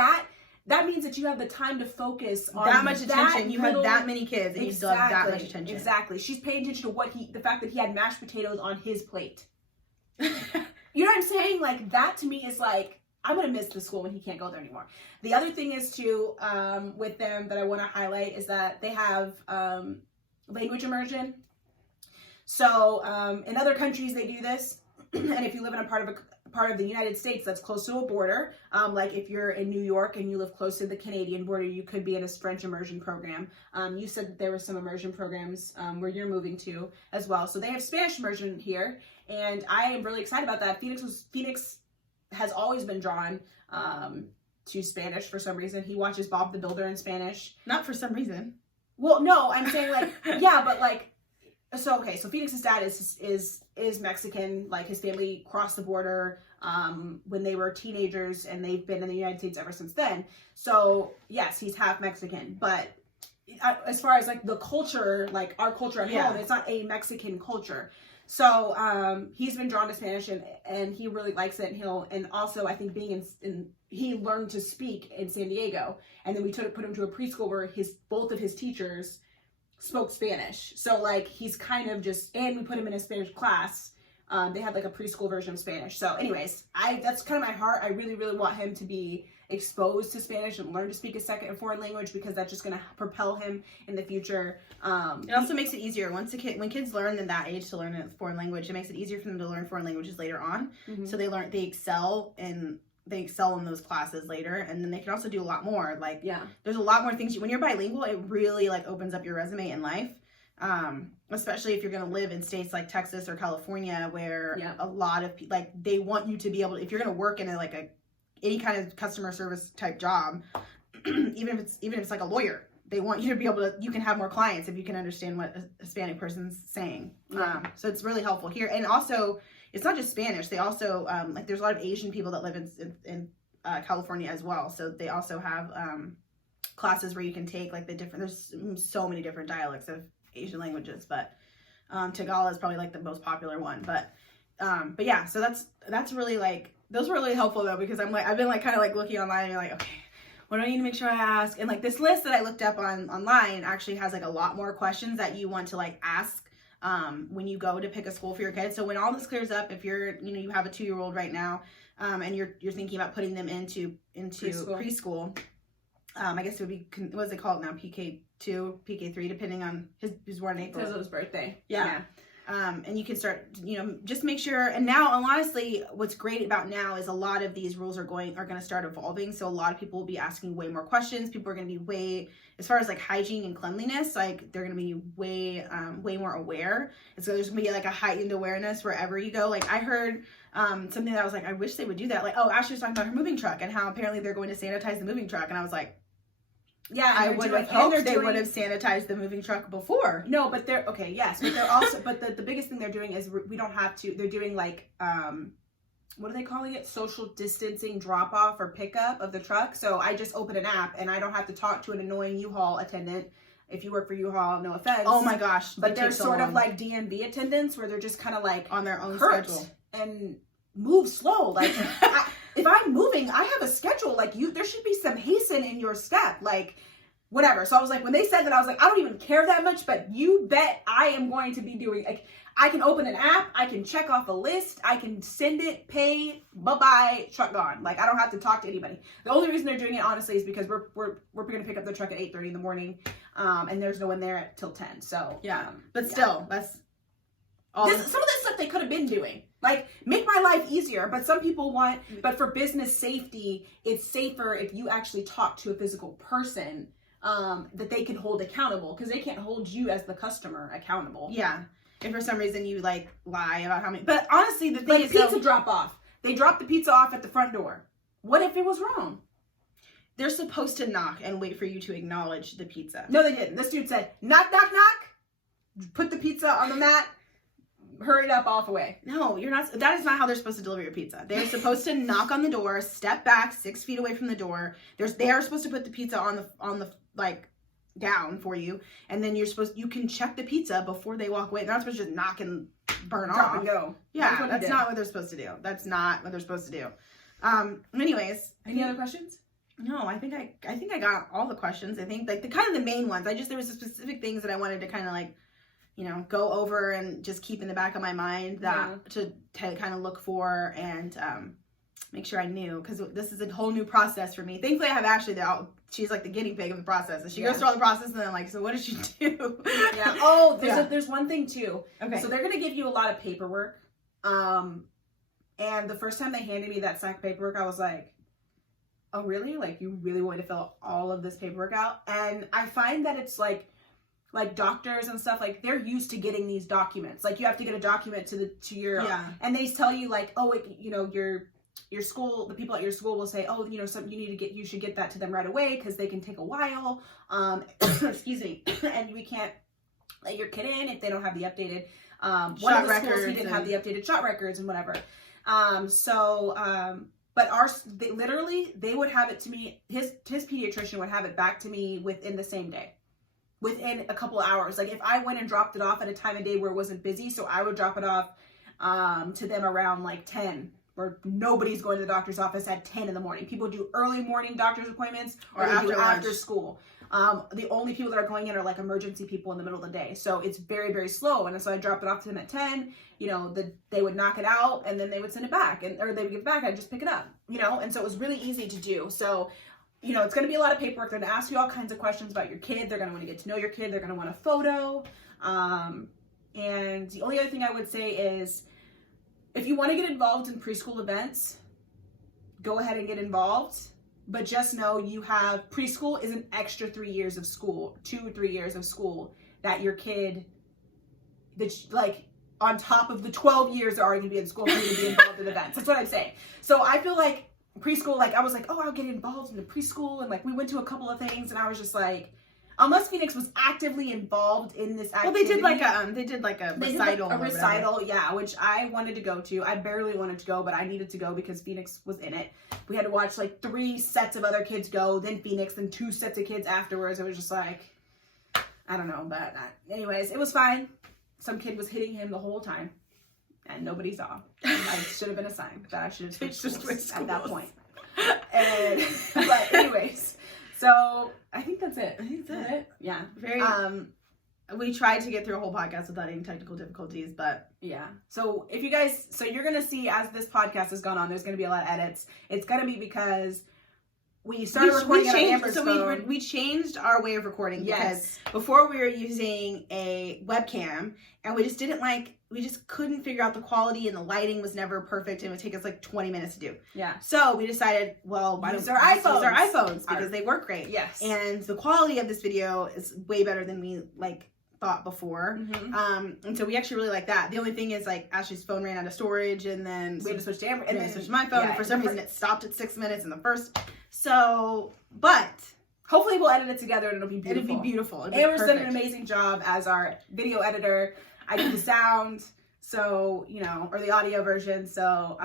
that means that you have the time to focus on that much attention. You have that many kids, and you still have that much attention. Exactly. She's paying attention to the fact that he had mashed potatoes on his plate. You know what I'm saying? Like, that to me is like, I'm gonna miss the school when he can't go there anymore. The other thing is too, with them that I want to highlight is that they have language immersion. So in other countries they do this, and if you live in a part of the United States that's close to a border, like if you're in New York and you live close to the Canadian border, you could be in a French immersion program. You said that there were some immersion programs where you're moving to as well. So they have Spanish immersion here, and I am really excited about that. Phoenix has always been drawn to Spanish for some reason. He watches Bob the Builder in Spanish. Not for some reason. Well, no, I'm saying like, yeah, but like, so Phoenix's dad is Mexican. Like, his family crossed the border when they were teenagers, and they've been in the United States ever since then. So yes, he's half Mexican, but as far as like the culture, like our culture at home, it's not a Mexican culture. So he's been drawn to Spanish, and he really likes it. And also I think being he learned to speak in San Diego, and then we put him to a preschool where both of his teachers spoke Spanish. So like he's kind of and we put him in a Spanish class. They had like a preschool version of Spanish. So anyways, that's kind of my heart. I really, really want him to be exposed to Spanish and learn to speak a second and foreign language, because that's just going to propel him in the future. It also makes it easier when kids learn in that age to learn a foreign language. It makes it easier for them to learn foreign languages later on. Mm-hmm. So they excel in those classes later, and then they can also do a lot more. Like, there's a lot more things when you're bilingual. It really like opens up your resume in life. Especially if you're going to live in states like Texas or California, where a lot of people, like, they want you to be able to, if you're going to work in any kind of customer service type job, even if it's like a lawyer, they want you to be able to, you can have more clients if you can understand what a Hispanic person's saying. So it's really helpful here. And also, it's not just Spanish. They also, like, there's a lot of Asian people that live in California as well. So they also have classes where you can take like there's so many different dialects of Asian languages, but Tagalog is probably like the most popular one. But yeah, so that's really like, those were really helpful though, because I've been like kind of like looking online and like, okay, what do I need to make sure I ask? And like this list that I looked up online actually has like a lot more questions that you want to like ask when you go to pick a school for your kids. So when all this clears up, if you have a 2-year-old right now, and you're thinking about putting them into preschool, I guess it would be, what is it called now? PK2, PK3, depending on his born in April. Because of his birthday. Yeah. And you can start, just make sure. And now, honestly, what's great about now is a lot of these rules are going to start evolving. So a lot of people will be asking way more questions. People are going to be as far as like hygiene and cleanliness, like they're going to be way more aware. And so there's going to be like a heightened awareness wherever you go. Like I heard something that I was like, I wish they would do that. Like, oh, Ashley was talking about her moving truck and how apparently they're going to sanitize the moving truck. And I was like, yeah, I would have hoped they would have sanitized the moving truck before. No, but they're okay. Yes, but they're also. But the biggest thing they're doing is we don't have to. They're doing like what are they calling it? Social distancing drop off or pickup of the truck. So I just open an app and I don't have to talk to an annoying U-Haul attendant. If you work for U-Haul, no offense. Oh my gosh! But they're sort of like DMV attendants where they're just kind of like on their own schedule and move slow. Like if I'm moving, I have a schedule. Like there should be some hasten in your step. Like whatever. So I was like, when they said that, I was like, I don't even care that much, but you bet I am going to be doing, like, I can open an app, I can check off a list, I can send it, pay, bye-bye, truck gone. Like, I don't have to talk to anybody. The only reason they're doing it, honestly, is because we're going to pick up the truck at 8:30 in the morning, and there's no one there till 10. So yeah, but still, some of this stuff they could have been doing. Like, make my life easier. But some people want, but for business safety, it's safer if you actually talk to a physical person that they can hold accountable, because they can't hold you as the customer accountable. Yeah. If for some reason you like lie about how many, but honestly, the thing like is, pizza drop off. They dropped the pizza off at the front door. What if it was wrong? They're supposed to knock and wait for you to acknowledge the pizza. No, they didn't. This dude said, knock, knock, knock. Put the pizza on the mat. Hurried up, off away. No, you're not. That is not how they're supposed to deliver your pizza. They're supposed to knock on the door, step back 6 feet away from the door. They are supposed to put the pizza on the like down for you, and then you can check the pizza before they walk away. They're not supposed to just knock and burn off. Drop and go. Yeah, that's not what they're supposed to do. That's not what they're supposed to do. Anyways, any other questions? No, I think I got all the questions. I think like the kind of the main ones. There was specific things that I wanted to kind of like, go over and just keep in the back of my mind that to kind of look for and make sure I knew, because this is a whole new process for me. Thankfully, I have Ashley she's like the guinea pig of the process. And she goes through all the process and then like, so what did you do? Yeah. Oh, there's one thing too. Okay. So they're going to give you a lot of paperwork. And the first time they handed me that sack of paperwork, I was like, oh, really? Like, you really want me to fill all of this paperwork out? And I find that it's like doctors and stuff, like they're used to getting these documents. Like, you have to get a document to your, and they tell you like, oh, your school, the people at your school will say, oh, you should get that to them right away because they can take a while. Excuse me. And we can't let your kid in if they don't have the updated, one of the schools, he didn't have the updated shot records and whatever. But they would have it to me, his pediatrician would have it back to me within the same day. Within a couple of hours. Like, if I went and dropped it off at a time of day where it wasn't busy, so I would drop it off to them around like 10, where nobody's going to the doctor's office at 10 in the morning. People do early morning doctor's appointments or they do after school. The only people that are going in are like emergency people in the middle of the day. So it's very, very slow. And so I dropped it off to them at 10, they would knock it out and then they would send it back, or they would give it back. I'd just pick it up, and so it was really easy to do. So, it's going to be a lot of paperwork. They're going to ask you all kinds of questions about your kid. They're going to want to get to know your kid. They're going to want a photo. And the only other thing I would say is, if you want to get involved in preschool events, go ahead and get involved. But just know preschool is an extra 3 years of school, 2 or 3 years of school that your kid, on top of the 12 years they're already going to be in school, for you to be involved in events. That's what I'm saying. So I feel like preschool, I was like, oh, I'll get involved in the preschool. And we went to a couple of things and I was just like, unless Phoenix was actively involved in this activity. Well, they did like a recital. A recital, yeah, which I wanted to go to. I barely wanted to go, but I needed to go because Phoenix was in it. We had to watch 3 sets of other kids go, then Phoenix, then 2 sets of kids afterwards. It was just like, I don't know, but anyways, it was fine. Some kid was hitting him the whole time, and nobody saw. It should have been a sign that I should have switched schools at that point. But anyways, so I think that's it. That's it. Yeah. Very. We tried to get through a whole podcast without any technical difficulties, but yeah. So if you guys, you're gonna see as this podcast has gone on, there's gonna be a lot of edits. It's gonna be because we started recording on Amber's phone. We changed our way of recording because before we were using a webcam, and we just couldn't figure out the quality, and the lighting was never perfect, and it would take us 20 minutes to do. Yeah. So we decided, well, why don't we use our iPhones because they work great. Yes. And the quality of this video is way better than we thought before. Mm-hmm. And so we actually really like that. The only thing is Ashley's phone ran out of storage, and then we had to switch to Amber, and then switch to my phone. And for some reason, it stopped at 6 minutes in the first. So, but hopefully we'll edit it together and it'll be beautiful. It'll be beautiful. Amber's done an amazing job as our video editor. I do the sound, so, or the audio version. So,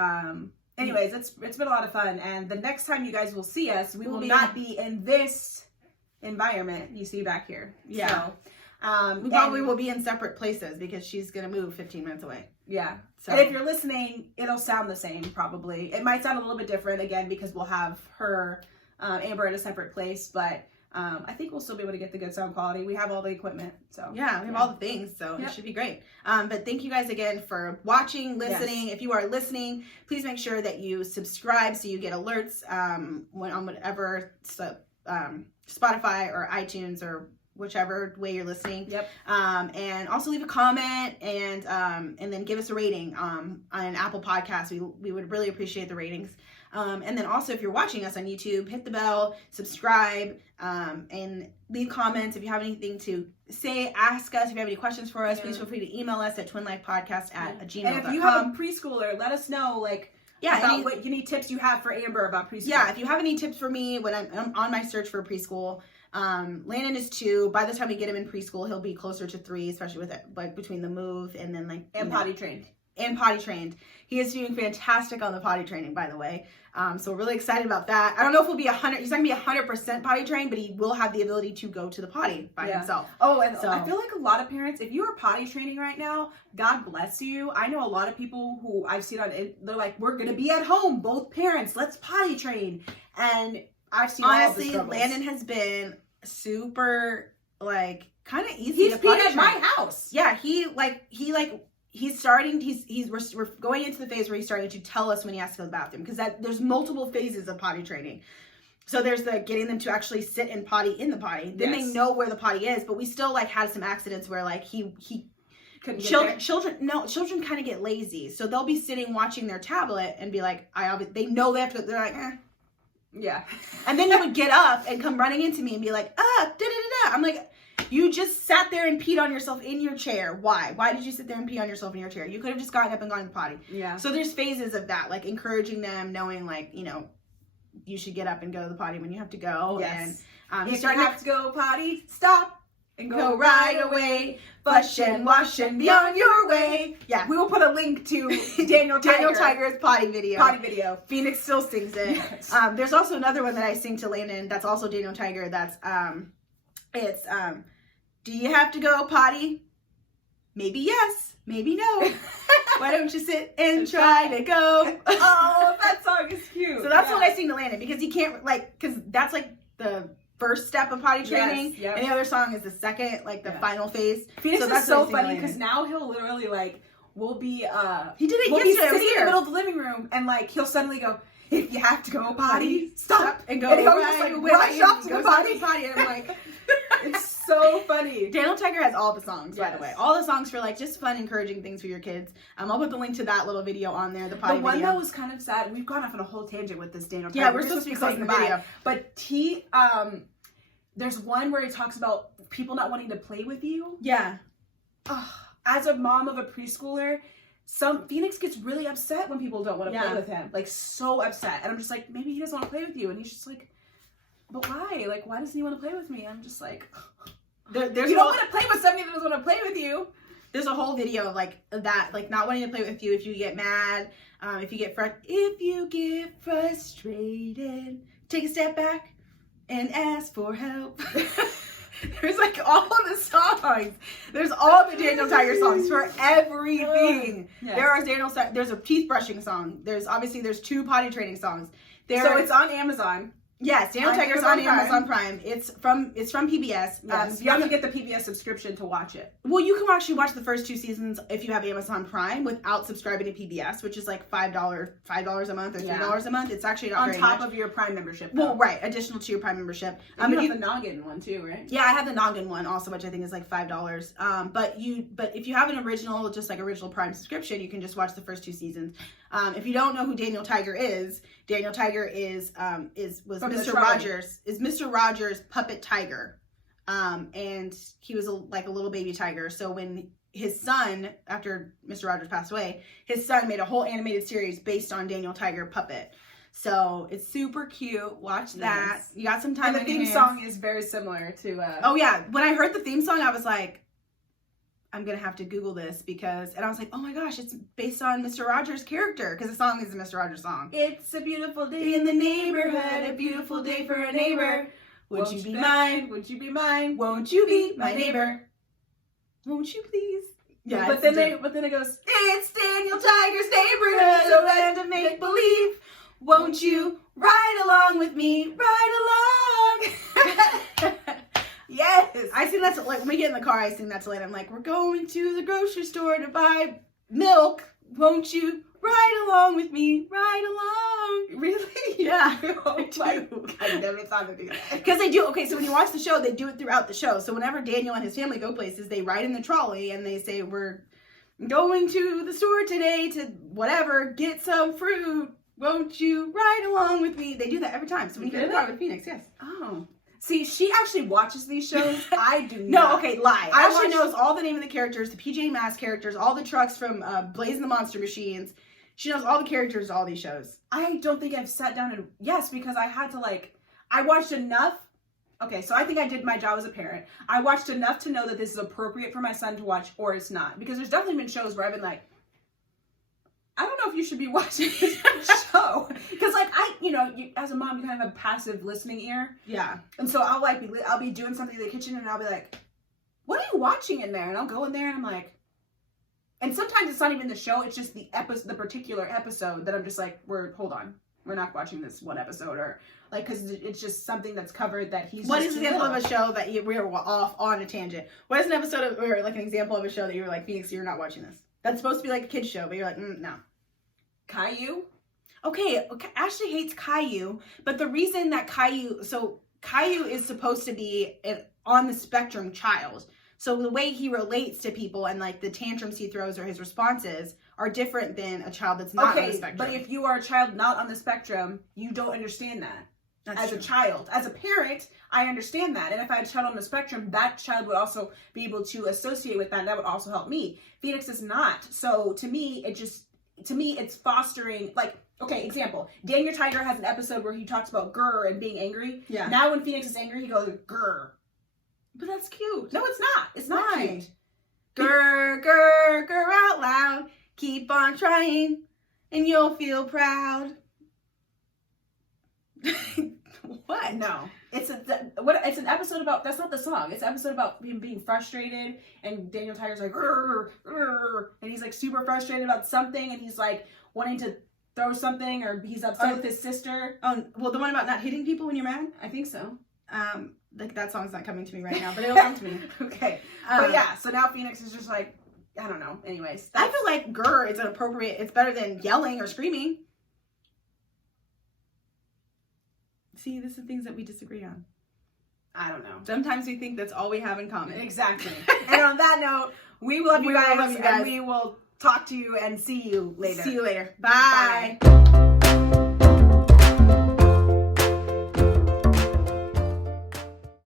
anyways, it's been a lot of fun. And the next time you guys will see us, we will not be in this environment you see back here. Yeah. So, we probably will be in separate places because she's going to move 15 minutes away. Yeah. So. And if you're listening, it'll sound the same probably. It might sound a little bit different, again, because we'll have her, Amber, at a separate place. But I think we'll still be able to get the good sound quality. We have all the equipment. So yeah, we have all the things. So it should be great. But thank you guys again for watching, listening. Yes. If you are listening, please make sure that you subscribe so you get alerts on whatever Spotify or iTunes or whichever way you're listening. Yep. And also leave a comment and then give us a rating on Apple Podcasts. We would really appreciate the ratings. And then also, if you're watching us on YouTube, hit the bell, subscribe, and leave comments. If you have anything to say, ask us. If you have any questions for us, please feel free to email us at twinlifepodcast@gmail.com. And if you have a preschooler, let us know, like, about what any tips you have for Amber about preschool. Yeah, if you have any tips for me when I'm on my search for preschool. Landon is 2. By the time we get him in preschool, he'll be closer to 3, especially with it, like between the move and then potty trained. And potty trained. He is doing fantastic on the potty training, by the way. So we're really excited about that. I don't know if he'll be 100. He's not gonna be 100% potty trained, but he will have the ability to go to the potty by himself. Oh, and so I feel like a lot of parents, if you are potty training right now, God bless you. I know a lot of people who I've seen they're like, we're gonna be at home, both parents. Let's potty train. And I've seen honestly, all the Landon has been super kind of easy. He's been at my house. Yeah, we're going into the phase where he's starting to tell us when he has to go to the bathroom, because there's multiple phases of potty training. So there's the getting them to actually sit and potty in the potty. Then they know where the potty is, but we still had some accidents where children kind of get lazy. So they'll be sitting watching their tablet and be like, they know they have to go. They're like, eh. Yeah. And then you would get up and come running into me and be like, I'm like, you just sat there and peed on yourself in your chair. Why? Why did you sit there and pee on yourself in your chair? You could have just gotten up and gone to the potty. Yeah. So there's phases of that, encouraging them, knowing you should get up and go to the potty when you have to go. Yes. And if you have to go potty, stop and go right away. Flush and wash and be on your way. Yeah. We will put a link to Daniel Tiger's potty video. Phoenix still sings it. Yes. There's also another one that I sing to Landon. That's also Daniel Tiger. That's it's do you have to go potty? Maybe yes, maybe no. Why don't you sit and try to go? Oh, that song is cute. So that's what I sing to Landon, because he can't because that's the first step of potty training, and the other song is the second, the final phase. Phoenix is so funny because now he'll literally we'll be he did it we'll yesterday. be sitting in the middle of the living room and he'll suddenly go, if you have to go potty, stop and go. And he'll just rush off to the potty. And I'm like, it's so funny. Daniel Tiger has all the songs, by the way. All the songs for just fun, encouraging things for your kids. I'll put the link to that little video on there. The one video. That was kind of sad. We've gone off on a whole tangent with this Daniel Tiger. Yeah, we're supposed to be closing the video. But there's one where he talks about people not wanting to play with you. Yeah. As a mom of a preschooler, Phoenix gets really upset when people don't want to play with him. So upset. And I'm just like, maybe he doesn't want to play with you. And he's just like, but why? Why doesn't he want to play with me? I'm just like, you don't want to play with somebody that doesn't want to play with you. There's a whole video of that, not wanting to play with you if you get mad, if you get frustrated, take a step back and ask for help. There's all of the songs. There's all the Daniel Tiger songs for everything. Yes. There's a teeth brushing song. There's 2 potty training songs. So it's on Amazon. Yes, Daniel Tiger's on Amazon Prime. It's from PBS. Yes, you have to get the PBS subscription to watch it. Well, you can actually watch the first 2 seasons if you have Amazon Prime without subscribing to PBS, which is $5 a month or $3 a month. It's actually not very much. On top of your Prime membership. Well, right, additional to your Prime membership. You have the Noggin one too, right? Yeah, I have the Noggin one also, which I think is $5. But if you have an original, just original Prime subscription, you can just watch the first 2 seasons. If you don't know who Daniel Tiger is was Mr. Rogers. Is Mr. Rogers' puppet tiger, and he was a little baby tiger. So when his son, after Mr. Rogers passed away, his son made a whole animated series based on Daniel Tiger puppet. So it's super cute. Watch that. Yes. You got some time. And the theme song is very similar to. Oh yeah, when I heard the theme song, I was like, I'm gonna have to Google this and I was like, oh my gosh, it's based on Mr. Rogers' character, because the song is a Mr. Rogers song. It's a beautiful day in the neighborhood, a beautiful day for a neighbor. Would you be mine? Would you be mine? Won't you be my neighbor? Won't you please? Yeah, but then it goes, it's Daniel Tiger's neighborhood, a land of make believe. Won't you ride along with me? Ride along. Yes, I sing that to, when we get in the car, I sing that to Lana. I'm like, we're going to the grocery store to buy milk. Won't you Ride along with me, ride along. Really? Yeah. Oh my God, I never thought of doing that. Because they do, okay, so when you watch the show, they do it throughout the show. So whenever Daniel and his family go places, they ride in the trolley and they say, we're going to the store today to whatever, get some fruit. Won't you ride along with me? They do that every time. So when you get in the car with Phoenix, yes. Oh. See, she actually watches these shows. I do No, not. okay, lie. Ashley knows all the name of the characters, the PJ Masks characters, all the trucks from Blaze and the Monster Machines. She knows all the characters of all these shows. I don't think I've sat down and, yes, because I had to like, I watched enough. Okay, so I think I did my job as a parent. I watched enough to know that this is appropriate for my son to watch or it's not. Because there's definitely been shows where I've been like, I don't know if you should be watching this show. Because like, as a mom, you kind of have a passive listening ear. Yeah. And so I'll be doing something in the kitchen and I'll be like, what are you watching in there? And I'll go in there and I'm like, and sometimes it's not even the show, it's just the particular episode that I'm just like, hold on, we're not watching this one episode, or like, because it's just something that's covered that he's. What is an example of a show that we were off on a tangent? What is an episode of, or like an example of a show that you were like, Phoenix, you're not watching this? That's supposed to be like a kid's show, but you're like, no. Caillou? Okay, Ashley hates Caillou, but the reason that Caillou is supposed to be an on the spectrum child. So the way he relates to people and like the tantrums he throws or his responses are different than a child that's not on the spectrum. But if you are a child not on the spectrum, you don't understand that. That's true. A child. As a parent, I understand that. And if I had a child on the spectrum, that child would also be able to associate with that. And that would also help me. Phoenix is not. So to me, it's fostering, like, okay, example. Daniel Tiger has an episode where he talks about grr and being angry. Yeah. Now when Phoenix is angry, he goes grr. But that's cute. No, it's not. It's not cute. Grr, grr, grr out loud. Keep on trying, and you'll feel proud. What? No. It's an episode about, that's not the song. It's an episode about him being frustrated, and Daniel Tiger's like, grr, grr, and he's like super frustrated about something, and he's like wanting to throw something, or he's upset with his sister. Oh, well, the one about not hitting people when you're mad? I think so. Like that song's not coming to me right now, but it'll come to me. Okay. But yeah, so now Phoenix is just like, I don't know. Anyways. I feel like grr is it's better than yelling or screaming. See, this is things that we disagree on. I don't know. Sometimes we think that's all we have in common. Exactly. And on that note, we love you guys, and we will talk to you and see you later. See you later. Bye. Bye.